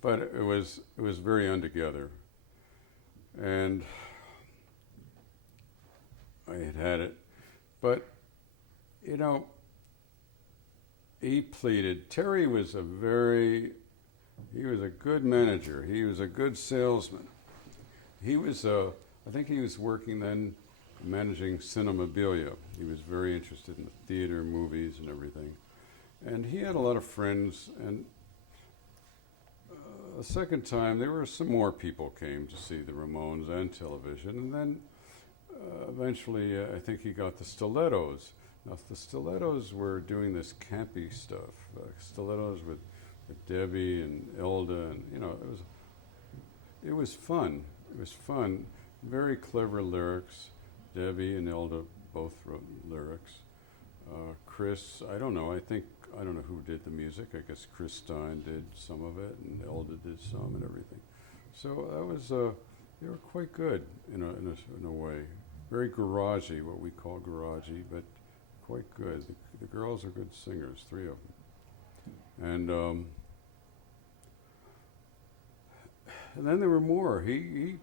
But it was very untogether. And I had it. But, he pleaded. Terry was he was a good manager. He was a good salesman. He was, I think he was working then managing Cinemabilia. He was very interested in the theater, movies, and everything. And he had a lot of friends. And a second time, there were some more people came to see the Ramones and Television. And then eventually, I think he got the Stilettos. Now, the Stilettos were doing this campy stuff. Stilettos with Debbie and Elda, and it it was fun. It was fun. Very clever lyrics. Debbie and Elda both wrote lyrics. Chris, I don't know. I don't know who did the music. I guess Krystal did some of it, and Elda did some, and everything. So that was. They were quite good in a way. Very garagey, what we call garagey, but quite good. The girls are good singers, 3 of them. And then there were more. He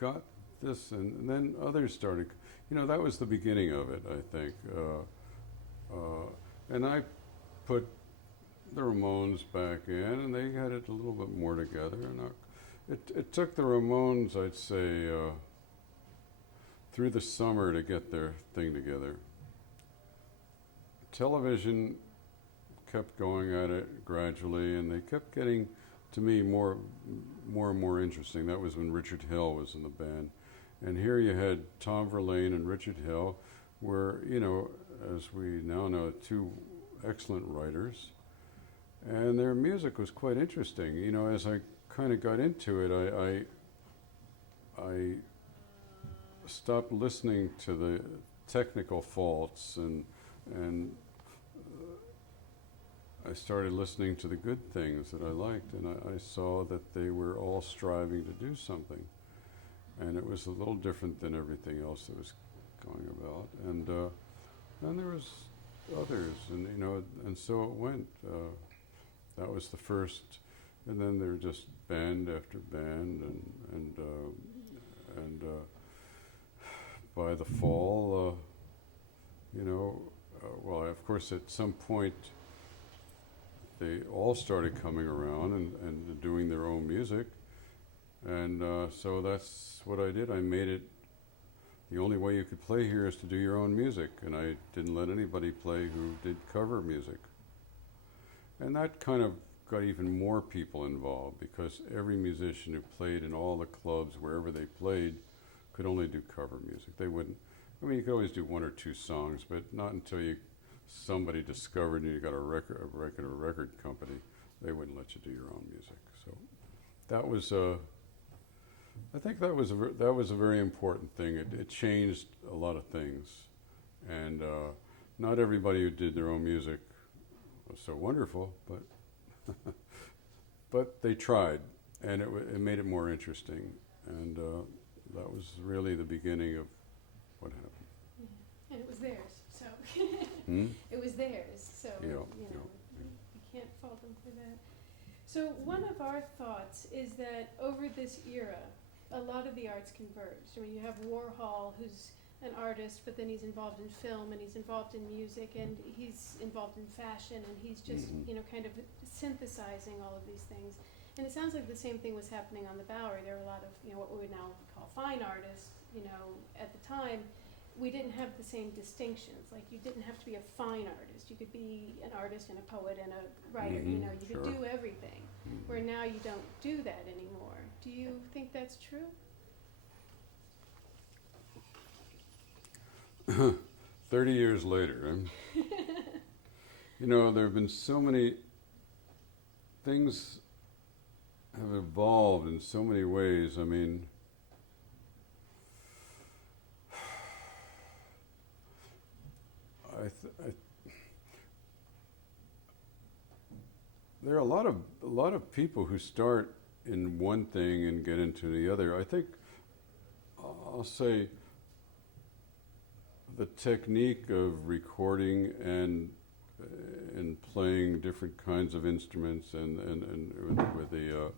got this, and then others started. That was the beginning of it, I think. And I put the Ramones back in, and they had it a little bit more together. And it took the Ramones, I'd say, through the summer to get their thing together. Television kept going at it gradually, and they kept getting, to me, more and more interesting. That was when Richard Hill was in the band. And here you had Tom Verlaine and Richard Hill, were, as we now know, 2 excellent writers. And their music was quite interesting. As I kind of got into it, I stopped listening to the technical faults and I started listening to the good things that I liked, and I saw that they were all striving to do something. And it was a little different than everything else that was going about. And then there was others, and so it went. That was the first, and then there were just band after band, and by the fall, well, of course, at some point, they all started coming around and doing their own music. And so that's what I did. I made it, the only way you could play here is to do your own music. And I didn't let anybody play who did cover music. And that kind of got even more people involved, because every musician who played in all the clubs, wherever they played, could only do cover music. They wouldn't, you could always do 1 or 2 songs, but not until somebody discovered you got a record company, they wouldn't let you do your own music. So that was, I think that was a very important thing. It changed a lot of things, and not everybody who did their own music was so wonderful, but but they tried, and it made it more interesting, and that was really the beginning of what happened. Yeah. And it was theirs, so Hmm? it was theirs, so you can't fault them for that. So one of our thoughts is that over this era, a lot of the arts converged. I mean, you have Warhol, who's an artist, but then he's involved in film, and he's involved in music, and he's involved in fashion, and he's just, kind of synthesizing all of these things. And it sounds like the same thing was happening on the Bowery. There were a lot of, what we would now call fine artists, at the time. We didn't have the same distinctions. Like, you didn't have to be a fine artist. You could be an artist and a poet and a writer, you could do everything. Where now you don't do that anymore. Do you think that's true? 30 years later, there have been so many things have evolved in so many ways. I mean, there are a lot of people who start in one thing and get into the other. I think I'll say the technique of recording and playing different kinds of instruments and with the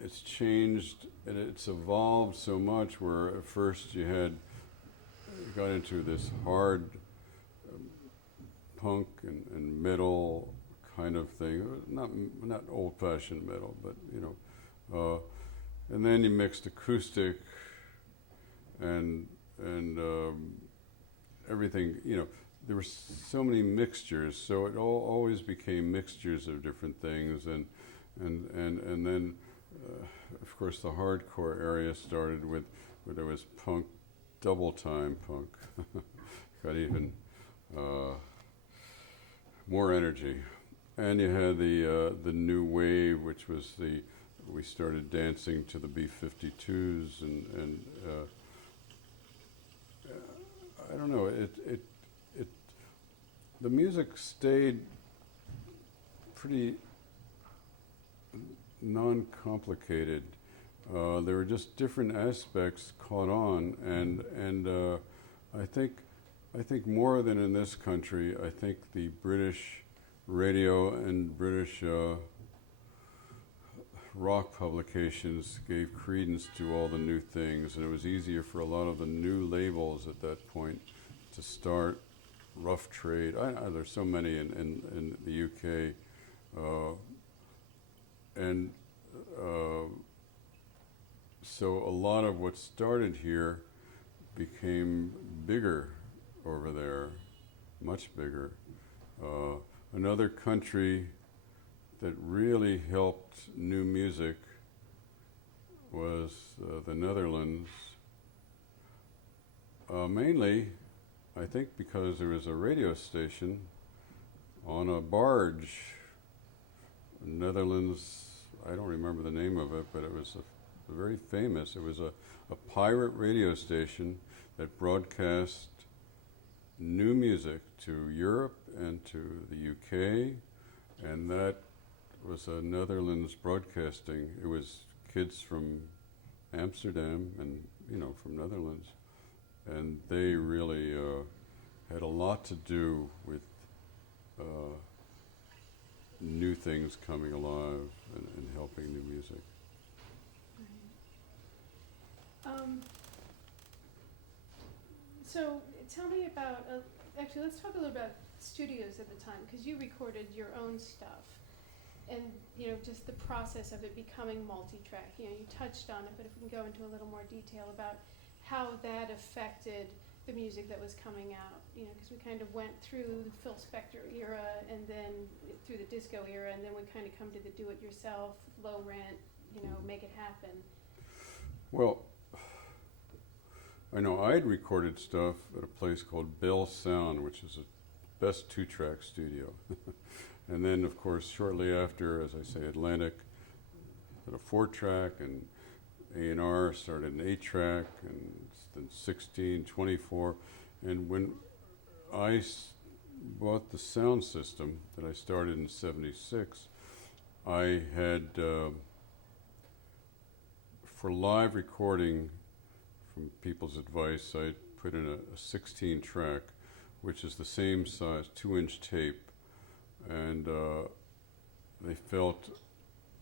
it's changed and it's evolved so much, where at first you got into this hard punk and metal kind of thing, not old-fashioned metal, but and then you mixed acoustic and everything. There were so many mixtures, so it always became mixtures of different things, and then of course the hardcore area started with where there was punk, double time punk. Got even more energy. And you had the new wave, which was we started dancing to the B-52s, and I don't know, the music stayed pretty non-complicated. There were just different aspects caught on, and I think more than in this country, I think the British radio and British rock publications gave credence to all the new things, and it was easier for a lot of the new labels at that point to start. Rough Trade, there's so many in the UK, and so a lot of what started here became bigger over there, much bigger. Another country that really helped new music was the Netherlands, mainly I think because there was a radio station on a barge. Netherlands, I don't remember the name of it, but it was very famous. It was a pirate radio station that broadcast new music to Europe and to the UK, and that was a Netherlands broadcasting. It was kids from Amsterdam and, from Netherlands. And they really had a lot to do with new things coming alive and helping new music. So tell me about, actually let's talk a little about studios at the time, because you recorded your own stuff. And, just the process of it becoming multi-track. You touched on it, but if we can go into a little more detail about how that affected the music that was coming out, because we kind of went through the Phil Spector era and then through the disco era, and then we kind of come to the do-it-yourself, low rent, make it happen. Well, I know I'd recorded stuff at a place called Bell Sound, which is a best two-track studio. And then, of course, shortly after, as I say, Atlantic had a 4-track, and A&R started an 8-track, and then 16, 24. And when I bought the sound system that I started in '76, I had, for live recording, from people's advice, I put in a 16-track, which is the same size, 2-inch tape. And they felt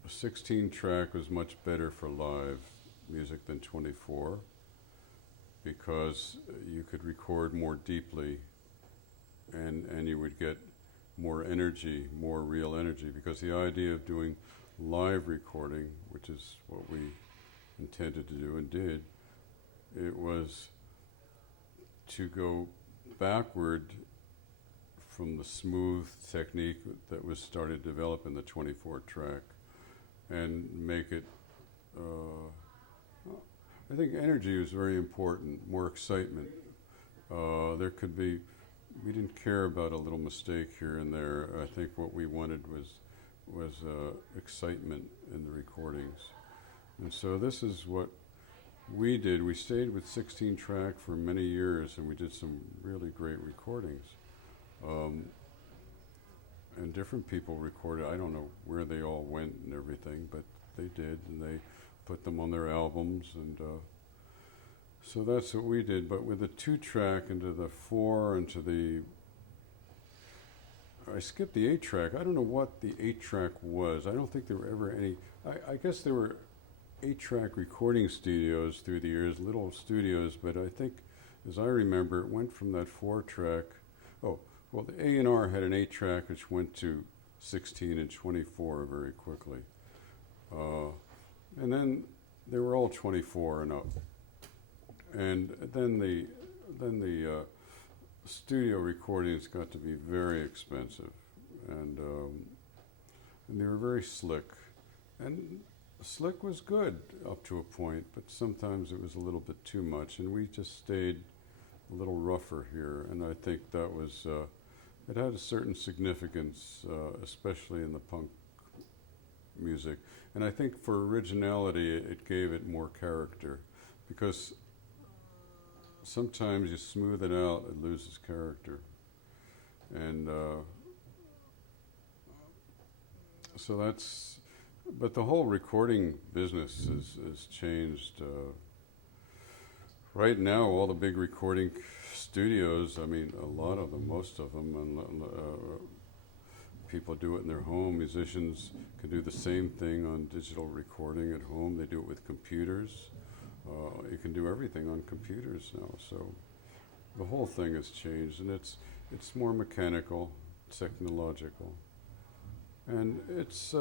a 16-track was much better for live music than 24, because you could record more deeply, and you would get more energy, more real energy, because the idea of doing live recording, which is what we intended to do and did, it was to go backward from the smooth technique that was started to develop in the 24-track and make it, I think energy was very important, more excitement. There could be, we didn't care about a little mistake here and there. I think what we wanted was excitement in the recordings. And so this is what we did. We stayed with 16-track for many years, and we did some really great recordings. And different people recorded. I don't know where they all went and everything, but they did, and they put them on their albums, and so that's what we did. But with the 2-track into the 4 into the, I skipped the 8-track. I don't know what the 8-track was. I don't think there were ever any. I guess there were 8-track recording studios through the years, little studios, but I think, as I remember, it went from that 4-track. Oh, well, the A&R had an 8-track which went to 16 and 24 very quickly. And then they were all 24 and up. And then the studio recordings got to be very expensive, and they were very slick. And slick was good up to a point, but sometimes it was a little bit too much, and we just stayed a little rougher here. And I think that was it had a certain significance, especially in the punk music. And I think for originality, it gave it more character, because sometimes you smooth it out, it loses character. And so that's, but the whole recording business is changed. Right now, all the big recording studios, I mean, a lot of them, most of them, and people do it in their home. Musicians can do the same thing on digital recording at home. They do it with computers. You can do everything on computers now. So the whole thing has changed, and it's more mechanical, technological, and it's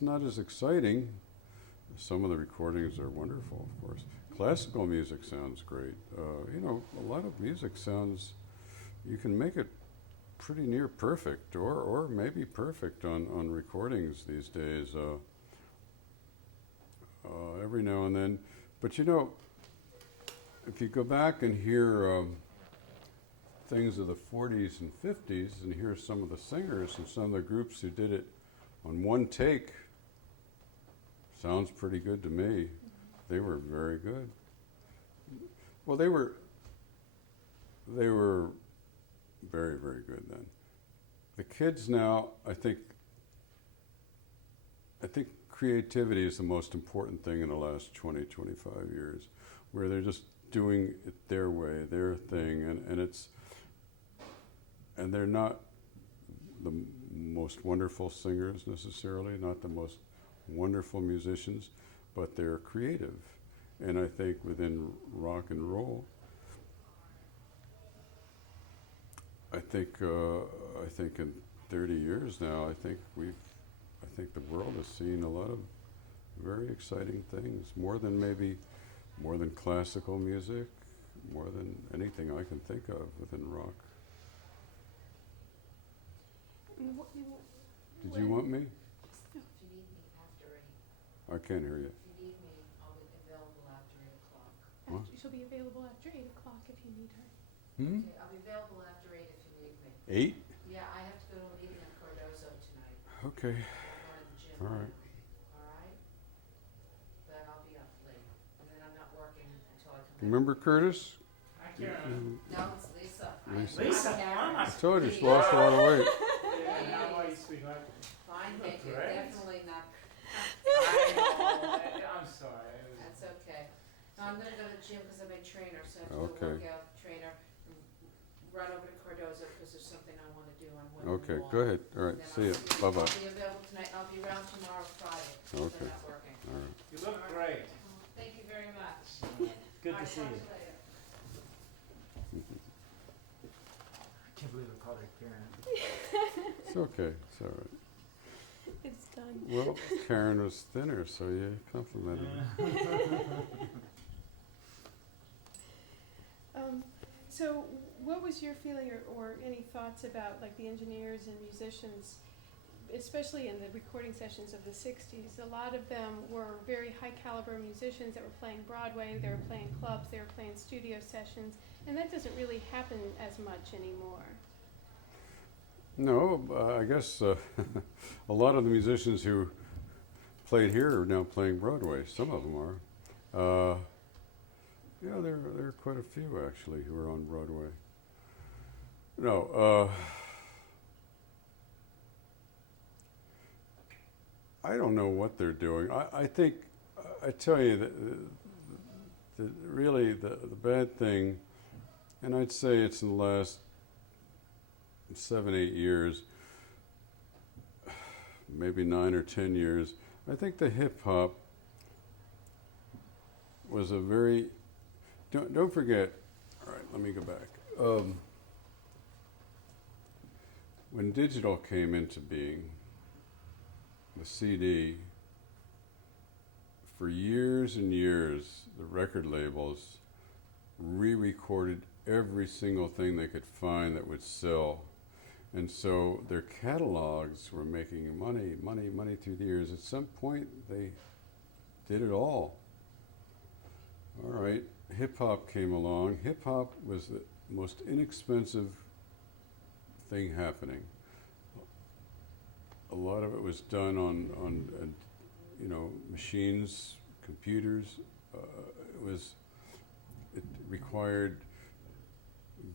not as exciting. Some of the recordings are wonderful, of course. Classical music sounds great. You know, a lot of music sounds, you can make it pretty near perfect, or maybe perfect on recordings these days. Every now and then. But you know, if you go back and hear things of the 40s and 50s and hear some of the singers and some of the groups who did it on one take, sounds pretty good to me. They were very good. Well, they were very, very good then. The kids now, I think creativity is the most important thing in the last 20, 25 years, where they're just doing it their way, their thing, and they're not the most wonderful singers necessarily, not the most wonderful musicians, but they're creative. And I think within rock and roll, I think in 30 years now, I think the world has seen a lot of very exciting things, more than classical music, more than anything I can think of within rock. Did you want me? If you need me after 8, I can't hear you. if you need me, I'll be available after 8 o'clock. What? She'll be available after 8 o'clock if you need her. Hmm? Okay, I'll be available after 8 if you need me. 8? Yeah, I have to go to a meeting in Cardozo tonight. Okay. I'm going to the gym. All right. All right? But I'll be up late, and then I'm not working until I come back. Remember Curtis? Hi, Karen. No, it's Lisa. Lisa. Lisa, Karen. I told you she lost a lot of weight. Yeah, how are you, sweetheart? Fine, thank you. Great. Definitely not. I'm sorry. That's okay. No, I'm gonna go to the gym because I'm a trainer, so I have to go Okay. work out, trainer, run over to Cardozo because there's something I wanna do on Women Okay, Law. go ahead. All right, And then see you. Bye-bye. I'll be available tonight, I'll be around tomorrow, Friday, because Okay. I'm not working. All right. You look great. Thank you very much. Good All to right, see talk you. later. I can't believe I called her Karen. It's okay. It's all right. It's done. Well, Karen was thinner, so you complimented her. So what was your feeling or any thoughts about like the engineers and musicians, especially in the recording sessions of the 60s? A lot of them were very high caliber musicians that were playing Broadway, they were playing clubs, they were playing studio sessions, and that doesn't really happen as much anymore. No, I guess a lot of the musicians who played here are now playing Broadway. Some of them are. Yeah, there are quite a few actually who are on Broadway. No, I don't know what they're doing. I think, I tell you, that really the bad thing, and I'd say it's in the last 7, 8 years, maybe 9 or 10 years, I think the hip hop was a very, don't forget, all right, let me go back. When digital came into being, the CD, for years and years, the record labels re-recorded every single thing they could find that would sell. And so their catalogs were making money through the years. At some point, they did it all. All right, hip-hop came along. Hip-hop was the most inexpensive thing happening. A lot of it was done on you know, machines, computers. It required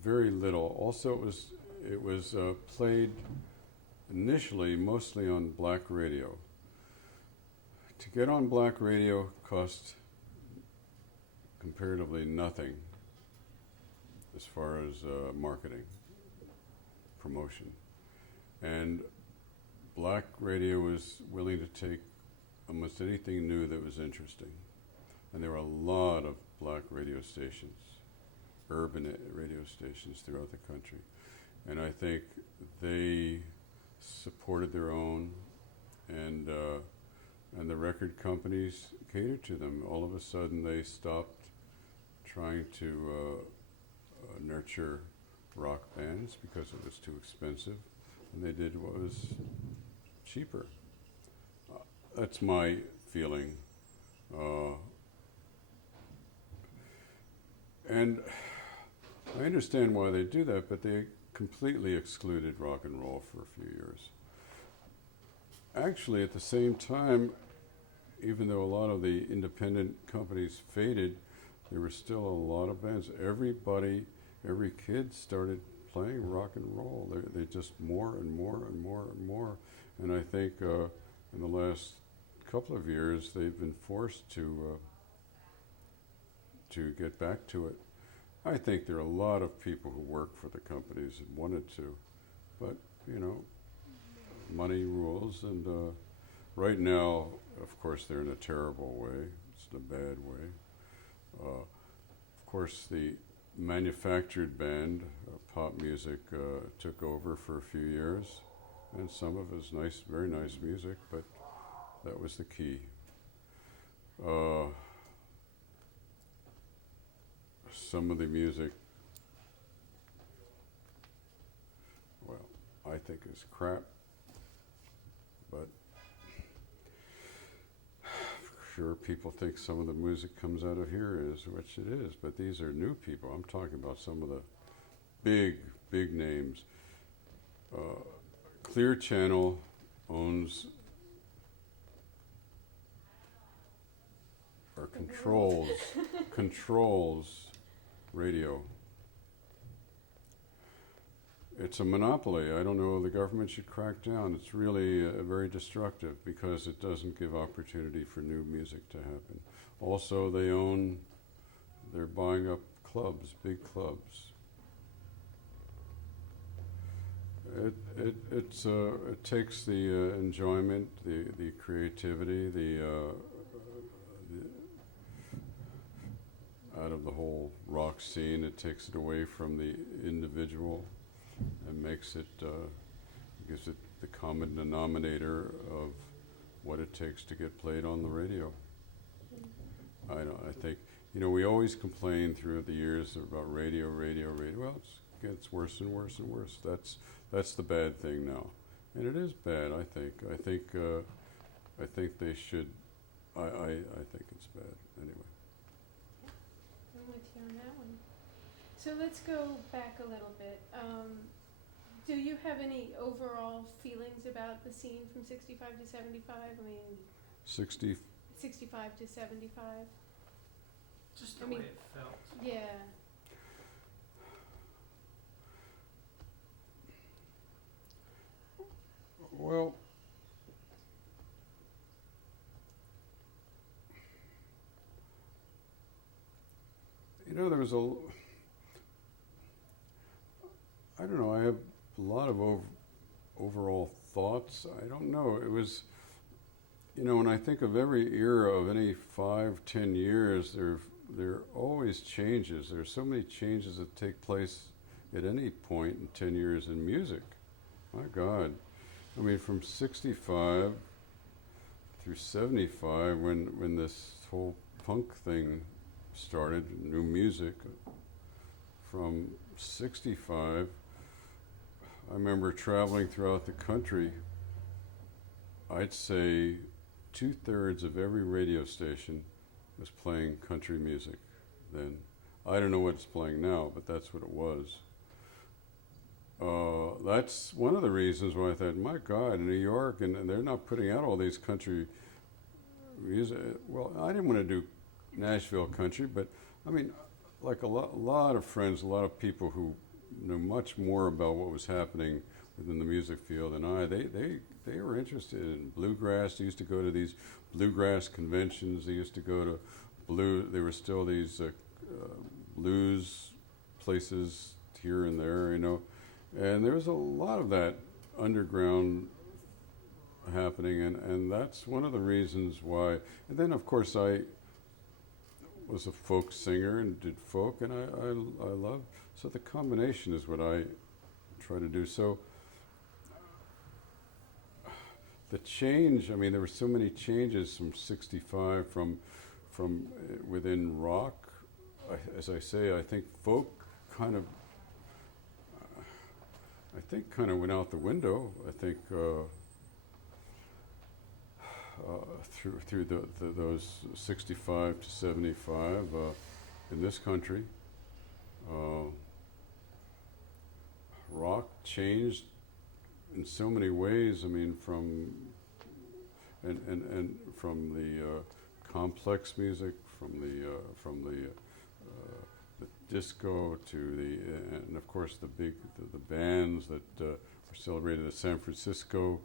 very little. Also, it was played initially mostly on black radio. To get on black radio cost comparatively nothing as far as marketing, promotion. And black radio was willing to take almost anything new that was interesting. And there were a lot of black radio stations, urban radio stations throughout the country. And I think they supported their own, and the record companies catered to them. All of a sudden they stopped trying to nurture rock bands because it was too expensive, and they did what was cheaper. That's my feeling. And I understand why they do that, but they completely excluded rock and roll for a few years. Actually, at the same time, even though a lot of the independent companies faded, there were still a lot of bands. Everybody, every kid started playing rock and roll. They just more and more and more and more. And I think in the last couple of years, they've been forced to get back to it. I think there are a lot of people who work for the companies and wanted to, but you know, money rules, and right now, of course, they're in a terrible way. It's in a bad way. Of course, the manufactured band, pop music, took over for a few years, and some of it was nice, very nice music, but that was the key. Some of the music, well, I think is crap, but sure people think some of the music comes out of here is, which it is, but these are new people. I'm talking about some of the big names. Clear Channel owns or controls radio. It's a monopoly. I don't know, the government should crack down. It's really very destructive because it doesn't give opportunity for new music to happen. Also, they're buying up clubs, big clubs. It takes the enjoyment, the creativity, out of the whole rock scene. It takes it away from the individual and makes it, gives it the common denominator of what it takes to get played on the radio. I think, you know, we always complain throughout the years about radio. Well, it gets worse and worse and worse. That's the bad thing now, and it is bad. I think they should. I think it's bad anyway. I'm with you on that one. So let's go back a little bit. Do you have any overall feelings about the scene from 65 to 75? I mean, 65 to 75? Just the way it felt. Yeah. Well, you know, there was I don't know, I have a lot of overall thoughts. I don't know, it was, you know, when I think of every era of any 5-10 years, there are always changes. There are so many changes that take place at any point in 10 years in music. My God. I mean, from 65 through 75, when this whole punk thing started, new music, from 65, I remember traveling throughout the country. I'd say 2/3 of every radio station was playing country music then. I don't know what it's playing now, but that's what it was. that's one of the reasons why I thought, my God, New York, and they're not putting out all these country music. Well, I didn't want to do Nashville country, but I mean, like a lot of friends, a lot of people who knew much more about what was happening within the music field than I, they were interested in bluegrass. They used to go to these bluegrass conventions. They used to go to there were still these blues places here and there, you know. And there was a lot of that underground happening, and that's one of the reasons why. And then, of course, I was a folk singer and did folk, and I love. So the combination is what I try to do. So the change, I mean, there were so many changes from '65 from within rock. As I say, I think folk kind of went out the window. I think through those 65 to 75 in this country, rock changed in so many ways. I mean, from from the complex music, from the disco to and of course the bands that were celebrated, the San Francisco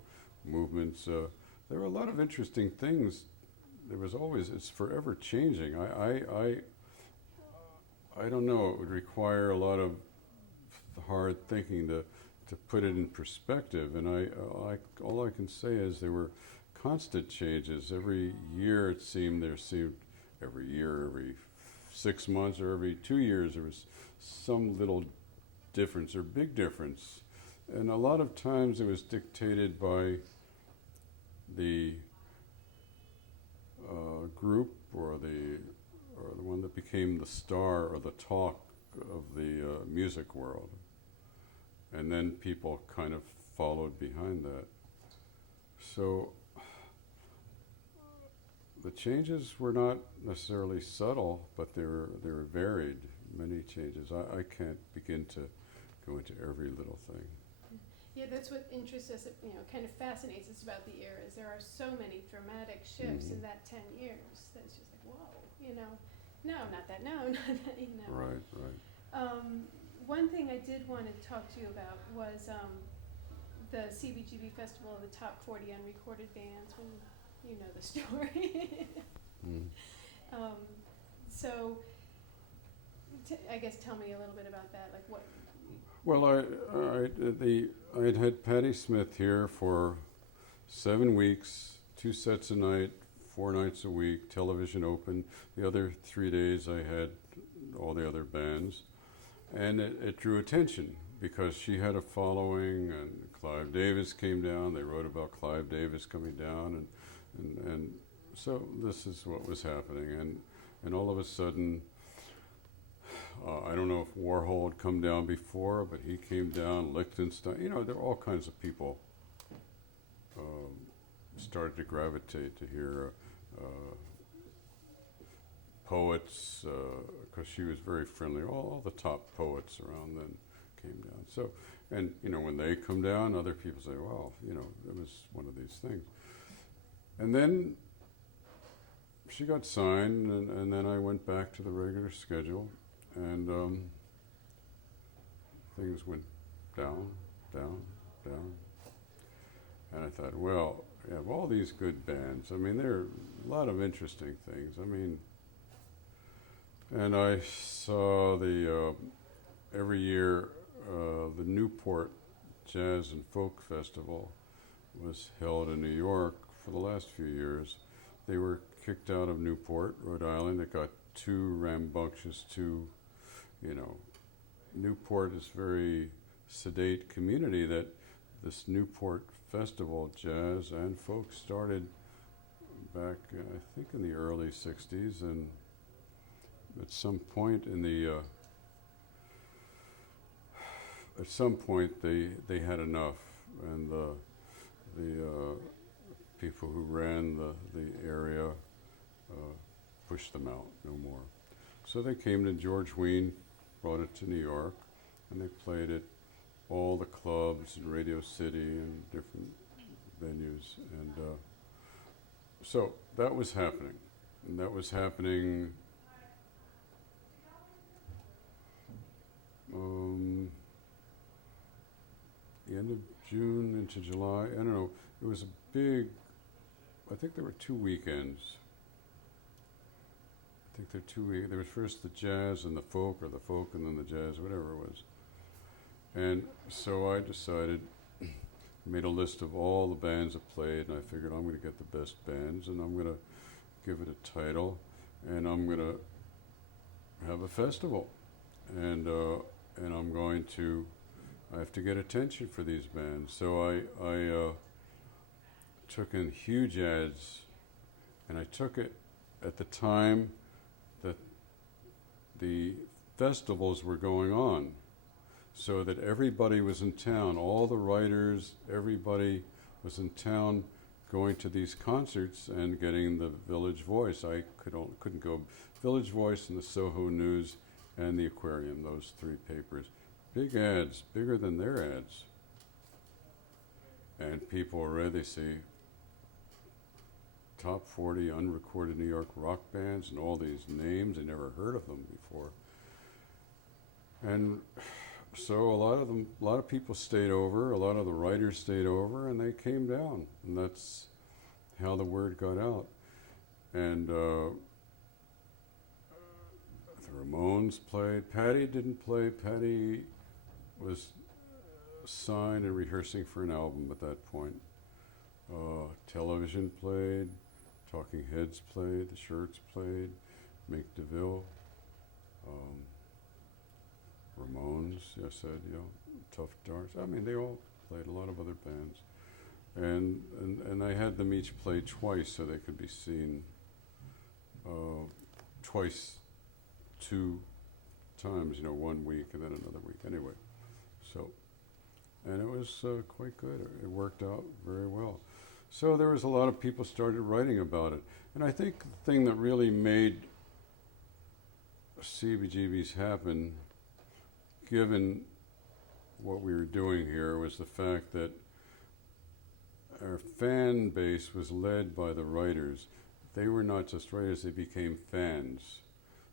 movements. There were a lot of interesting things. There was always, it's forever changing. I don't know, it would require a lot of hard thinking to put it in perspective. And all I can say is there were constant changes. Every year every year, every 6 months or every 2 years, there was some little difference or big difference. And a lot of times it was dictated by the group or the one that became the star or the talk of the music world. And then people kind of followed behind that. So the changes were not necessarily subtle, but they were varied, many changes. I can't begin to go into every little thing. Yeah, that's what interests us, kind of fascinates us about the eras. There are so many dramatic shifts in that 10 years. That's just like, whoa, no, not that, no, not that, Right. One thing I did want to talk to you about was the Cbgb Festival of the Top 40 Unrecorded Bands, when you know the story. So, I guess tell me a little bit about that, like what... Well, I had Patti Smith here for 7 weeks, 2 sets a night, 4 nights a week, television open. The other 3 days I had all the other bands. And it drew attention because she had a following, and Clive Davis came down. They wrote about Clive Davis coming down, and so this is what was happening. And all of a sudden, I don't know if Warhol had come down before, but he came down, Lichtenstein, there were all kinds of people started to gravitate to hear poets, because she was very friendly. All the top poets around then came down. So, and when they come down, other people say, well, it was one of these things. And then she got signed, and then I went back to the regular schedule, and things went down. And I thought, well, we have all these good bands. I mean, there are a lot of interesting things. I mean, and I saw every year the Newport Jazz and Folk Festival was held in New York for the last few years. They were kicked out of Newport, Rhode Island. It got too rambunctious, Newport is a very sedate community. That this Newport Festival, jazz and folk, started back, I think, in the early 60s, and at some point they had enough, and the people who ran the area pushed them out, no more. So they came to George Wein, brought it to New York, and they played it all the clubs in Radio City and different venues. And so that was happening. And that was happening the end of June into July. I don't know. It was a big, I think there were 2 weekends. I think there was first the jazz and the folk, or the folk and then the jazz, whatever it was. And so I decided, made a list of all the bands that played, and I figured I'm going to get the best bands, and I'm going to give it a title, and I'm going to have a festival. And I'm going to, I have to get attention for these bands. So I took in huge ads, and I took it at the time that the festivals were going on, so that everybody was in town, all the writers, everybody was in town going to these concerts and getting the Village Voice. I couldn't go. Village Voice and the Soho News and the Aquarium, those 3 papers. Big ads, bigger than their ads. And people read, they say, top 40 unrecorded New York rock bands and all these names. They never heard of them before. And so a lot of people stayed over, a lot of the writers stayed over, and they came down. And that's how the word got out. And the Ramones played. Patty didn't play. Patty was signed and rehearsing for an album at that point. Television played. Talking Heads played. The Shirts played. Make DeVille. Ramones, I said, Tough Darts. I mean, they all played, a lot of other bands. And I had them each play twice so they could be seen twice, 2 times, 1 week and then another week. Anyway, so, and it was quite good. It worked out very well. So there was a lot of people started writing about it. And I think the thing that really made CBGBs happen, given what we were doing here, was the fact that our fan base was led by the writers. They were not just writers, they became fans.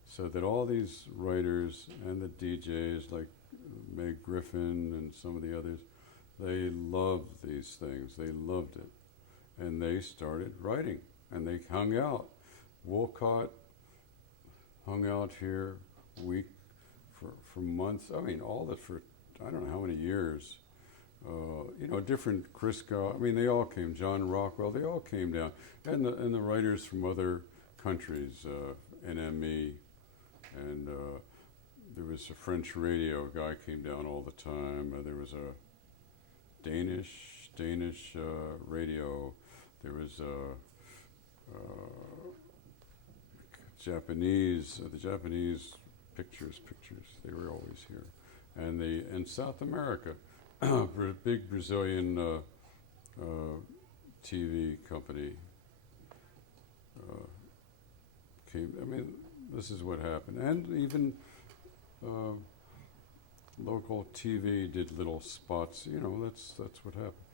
So that all these writers and the DJs like Meg Griffin and some of the others, they loved these things, they loved it. And they started writing, and they hung out. Wolcott hung out here week for months. I mean, all that for, I don't know how many years. Different Krystal. I mean, they all came. John Rockwell. They all came down, and the writers from other countries, NME, and there was a French radio guy came down all the time. There was a Danish radio. There was Japanese. The Japanese pictures. They were always here, and in South America, a big Brazilian TV company came. I mean, this is what happened, and even local TV did little spots. That's what happened,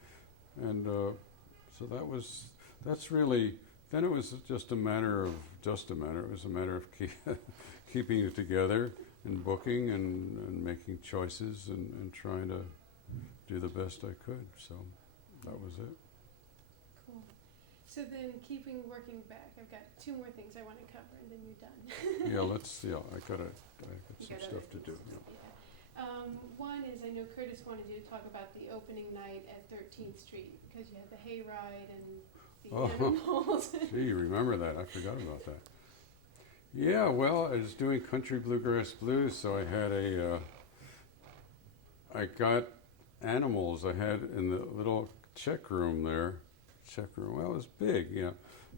and so that's really. Then it was just a matter of. It was a matter of keeping it together and booking and making choices and trying to do the best I could. So that was it. Cool. So then working back, I've got 2 more things I want to cover and then you're done. I got some stuff to do. Yeah. One is, I know Curtis wanted you to talk about the opening night at 13th Street because you had the hayride and the animals. Gee, you remember that. I forgot about that. Yeah, well, I was doing country bluegrass blues, so I got animals. I had in the little check room there. Well, it was big, yeah.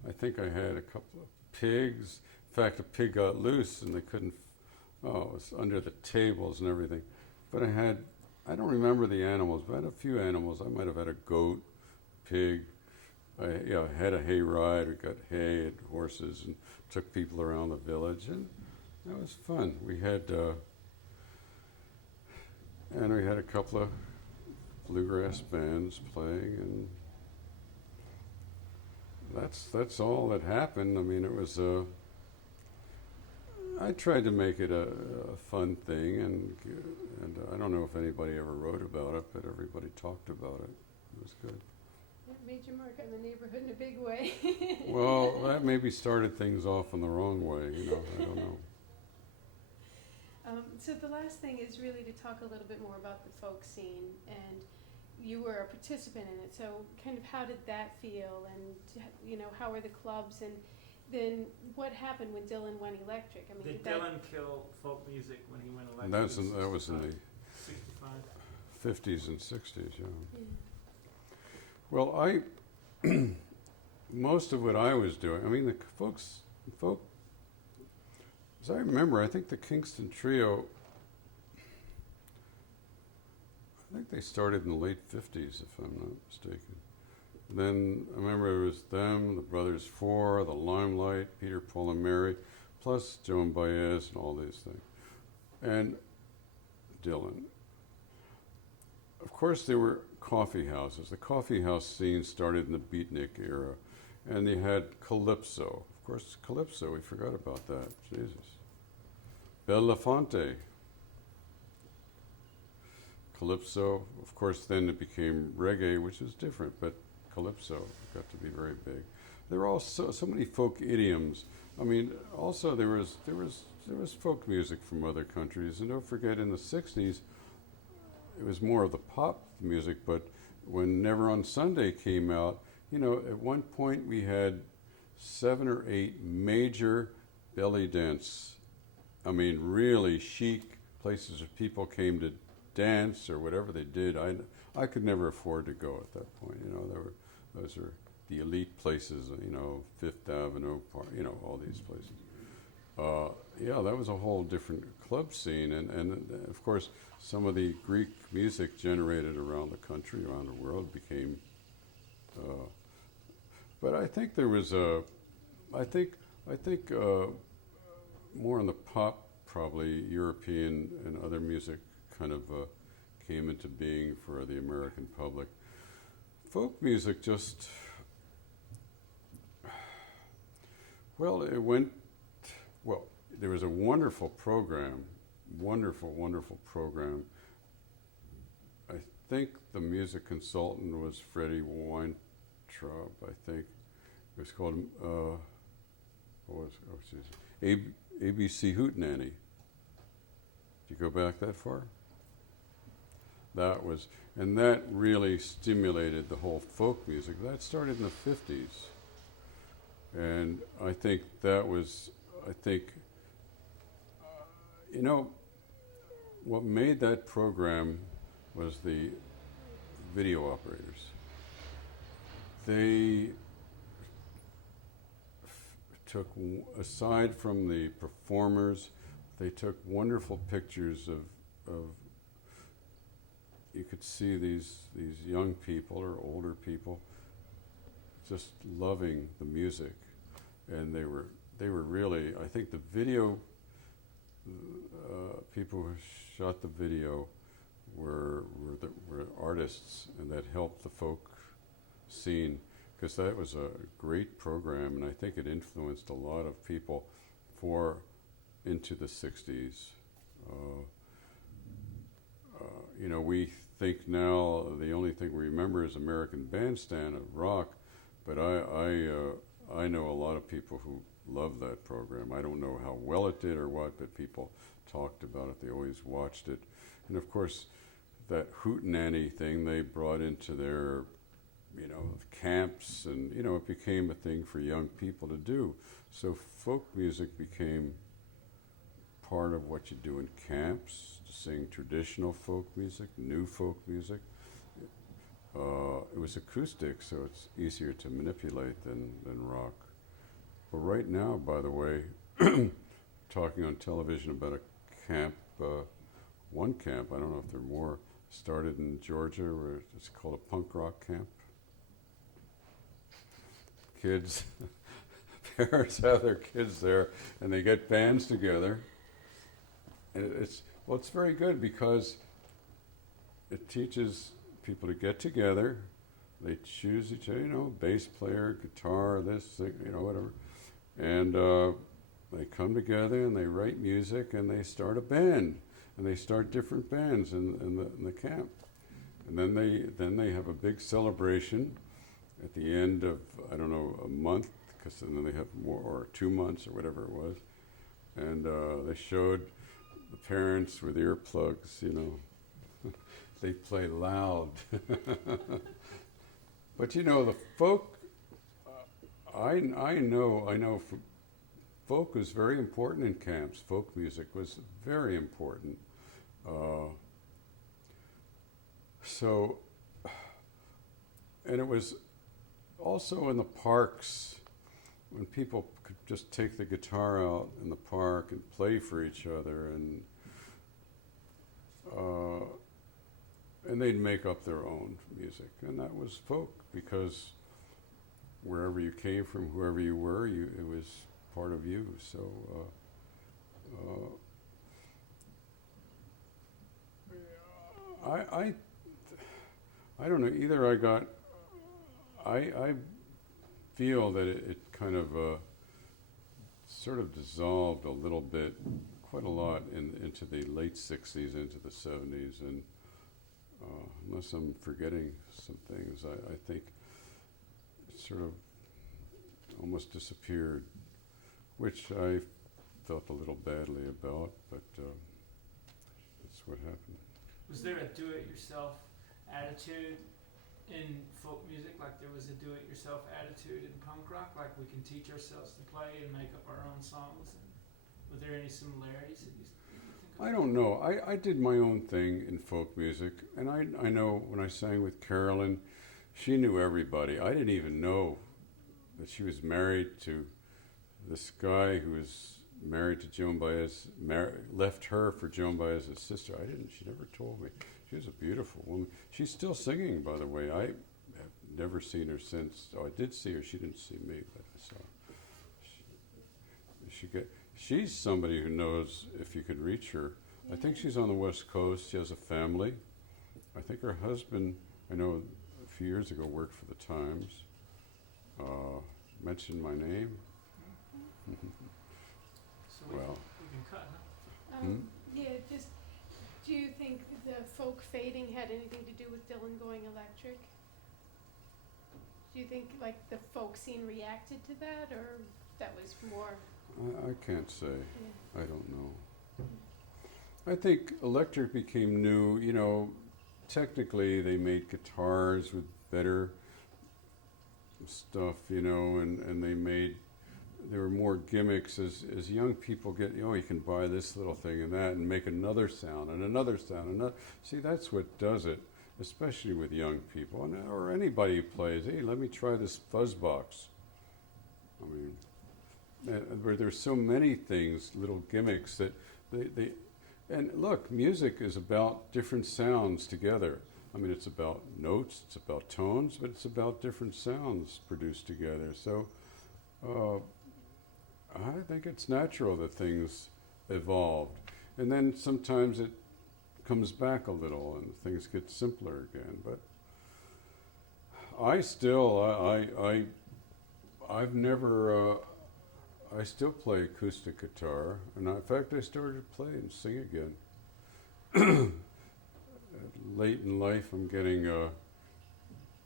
I think I had a couple of pigs. In fact, a pig got loose and they couldn't, it was under the tables and everything. But I don't remember the animals, but I had a few animals. I might have had a goat, pig. I had a hay ride. We got hay and horses and took people around the village, and that was fun. We had a couple of bluegrass bands playing, and that's all that happened. I mean, it was I tried to make it a fun thing, and I don't know if anybody ever wrote about it, but everybody talked about it. It was good. It made your mark on the neighborhood in a big way. Well, that maybe started things off in the wrong way, I don't know. So the last thing is really to talk a little bit more about the folk scene, and you were a participant in it, so kind of how did that feel, and how were the clubs, and then what happened when Dylan went electric? I mean, Did Dylan kill folk music when he went electric? That was in the 65. 50s and 60s, yeah. Yeah. Well, most of what I was doing, I mean, the folk, as I remember, I think the Kingston Trio, I think they started in the late 50s, if I'm not mistaken. Then I remember it was them, the Brothers Four, the Limelight, Peter, Paul, and Mary, plus Joan Baez and all these things, and Dylan. Of course, there were coffee houses. The coffee house scene started in the beatnik era, and they had Calypso. Of course, Calypso, we forgot about that. Jesus. Belafonte. Calypso, of course, then it became reggae, which is different, but Calypso got to be very big. There were also so many folk idioms. I mean, also there was folk music from other countries, and don't forget in the 60s, it was more of the pop music, but when Never on Sunday came out, at one point we had 7 or 8 major belly dance, I mean, really chic places where people came to dance or whatever they did. I could never afford to go at that point. Those are the elite places, Fifth Avenue, all these places. Yeah, that was a whole different club scene, and of course, some of the Greek music generated around the country, around the world, became. But I think there was I think more in the pop, probably European and other music, kind of came into being for the American public. Folk music just, there was a wonderful program, wonderful program. I think the music consultant was Freddie Weintraub, I think. It was called, ABC Hootenanny. Did you go back that far? And that really stimulated the whole folk music. That started in the 50s. And I think that was, what made that program was the video operators. They took, aside from the performers, they took wonderful pictures of you could see these young people or older people just loving the music, and they were really, I think the video people who shot the video were artists, and that helped the folk scene, because that was a great program, and I think it influenced a lot of people into the 60s. We think now the only thing we remember is American Bandstand of rock, but I know a lot of people who love that program. I don't know how well it did or what, but people talked about it. They always watched it. And of course, that hootenanny thing they brought into their, camps, and, it became a thing for young people to do. So folk music became part of what you do in camps, to sing traditional folk music, new folk music. It was acoustic, so it's easier to manipulate than rock. But right now, by the way, talking on television about a camp, one camp, I don't know if there are more, started in Georgia, where it's called a punk rock camp. Kids, parents have their kids there, and they get bands together. And it's very good because it teaches people to get together. They choose each other, bass player, guitar, this, whatever. And they come together and they write music and they start a band. And they start different bands in the camp. And then they have a big celebration at the end of, I don't know, a month, because then they have more, or 2 months or whatever it was. And they showed the parents with earplugs, they play loud. But the folk, I know folk was very important in camps. Folk music was very important. And it was also in the parks, when people could just take the guitar out in the park and play for each other, and they'd make up their own music, and that was folk, because wherever you came from, whoever you were, it was part of you. So I don't know, either I feel that it kind of sort of dissolved a little bit, quite a lot, into the late 60s, into the 70s, and unless I'm forgetting some things, I think it sort of almost disappeared, which I felt a little badly about, but that's what happened. Was there a do-it-yourself attitude in folk music, like there was a do-it-yourself attitude in punk rock, like we can teach ourselves to play and make up our own songs? And were there any similarities that you think of? I don't know. I did my own thing in folk music, and I know when I sang with Carolyn, she knew everybody. I didn't even know that she was married to this guy who was married to Joan Baez, left her for Joan Baez's sister. She never told me. She was a beautiful woman. She's still singing, by the way. I have never seen her since. Oh, I did see her. She didn't see me, but I saw her. She's somebody who knows if you could reach her. I think she's on the West Coast. She has a family. I think her husband, I know a few years ago, worked for the Times. Mentioned my name. So we can cut, huh? Yeah, just, do you think the folk fading had anything to do with Dylan going electric? Do you think, like, the folk scene reacted to that, or that was more? I can't say. Yeah. I don't know. I think electric became new. Technically they made guitars with better stuff, and there were more gimmicks as young people get, you can buy this little thing and that and make another sound and another sound. See, that's what does it, especially with young people, or anybody who plays, hey, let me try this fuzz box. I mean, where there's so many things, little gimmicks that and look, music is about different sounds together. I mean, it's about notes, it's about tones, but it's about different sounds produced together. So I think it's natural that things evolved. And then sometimes it comes back a little and things get simpler again. But I still play acoustic guitar. And in fact, I started to play and sing again. Late in life, I'm getting a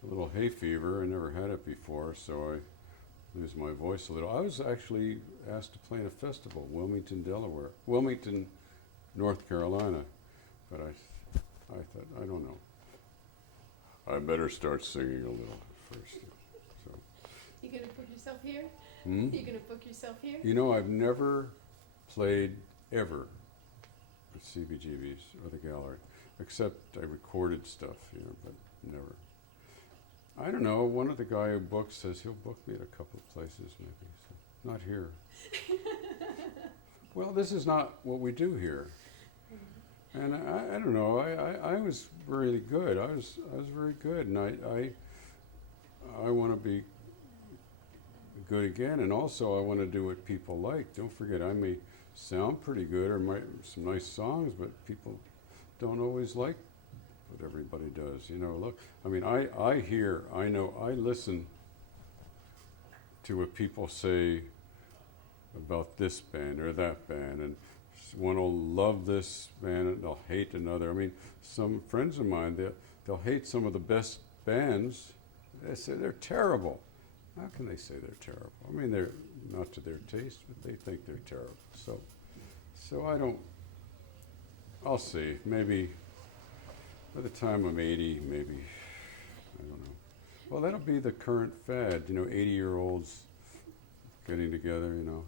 little hay fever. I never had it before, so I lose my voice a little. I was actually asked to play in a festival, Wilmington, North Carolina. But I thought, I don't know. I better start singing a little first. So. You gonna book yourself here? You gonna book yourself here? I've never played ever at Cbgb's or the gallery, except I recorded stuff, but never. I don't know, one of the guy who books says he'll book me at a couple of places maybe, so not here. Well, this is not what we do here. And I don't know, I was really good. I was very good, and I want to be good again, and also I want to do what people like. Don't forget, I may sound pretty good or some nice songs, but people don't always like what everybody does. You know, look, I mean, I listen to what people say about this band or that band, and one will love this band and they'll hate another. I mean, some friends of mine, they'll hate some of the best bands. They say they're terrible. How can they say they're terrible? I mean, they're not to their taste, but they think they're terrible. So I'll see. Maybe by the time I'm 80, maybe, I don't know. Well, that'll be the current fad, you know, 80-year-olds getting together, you know.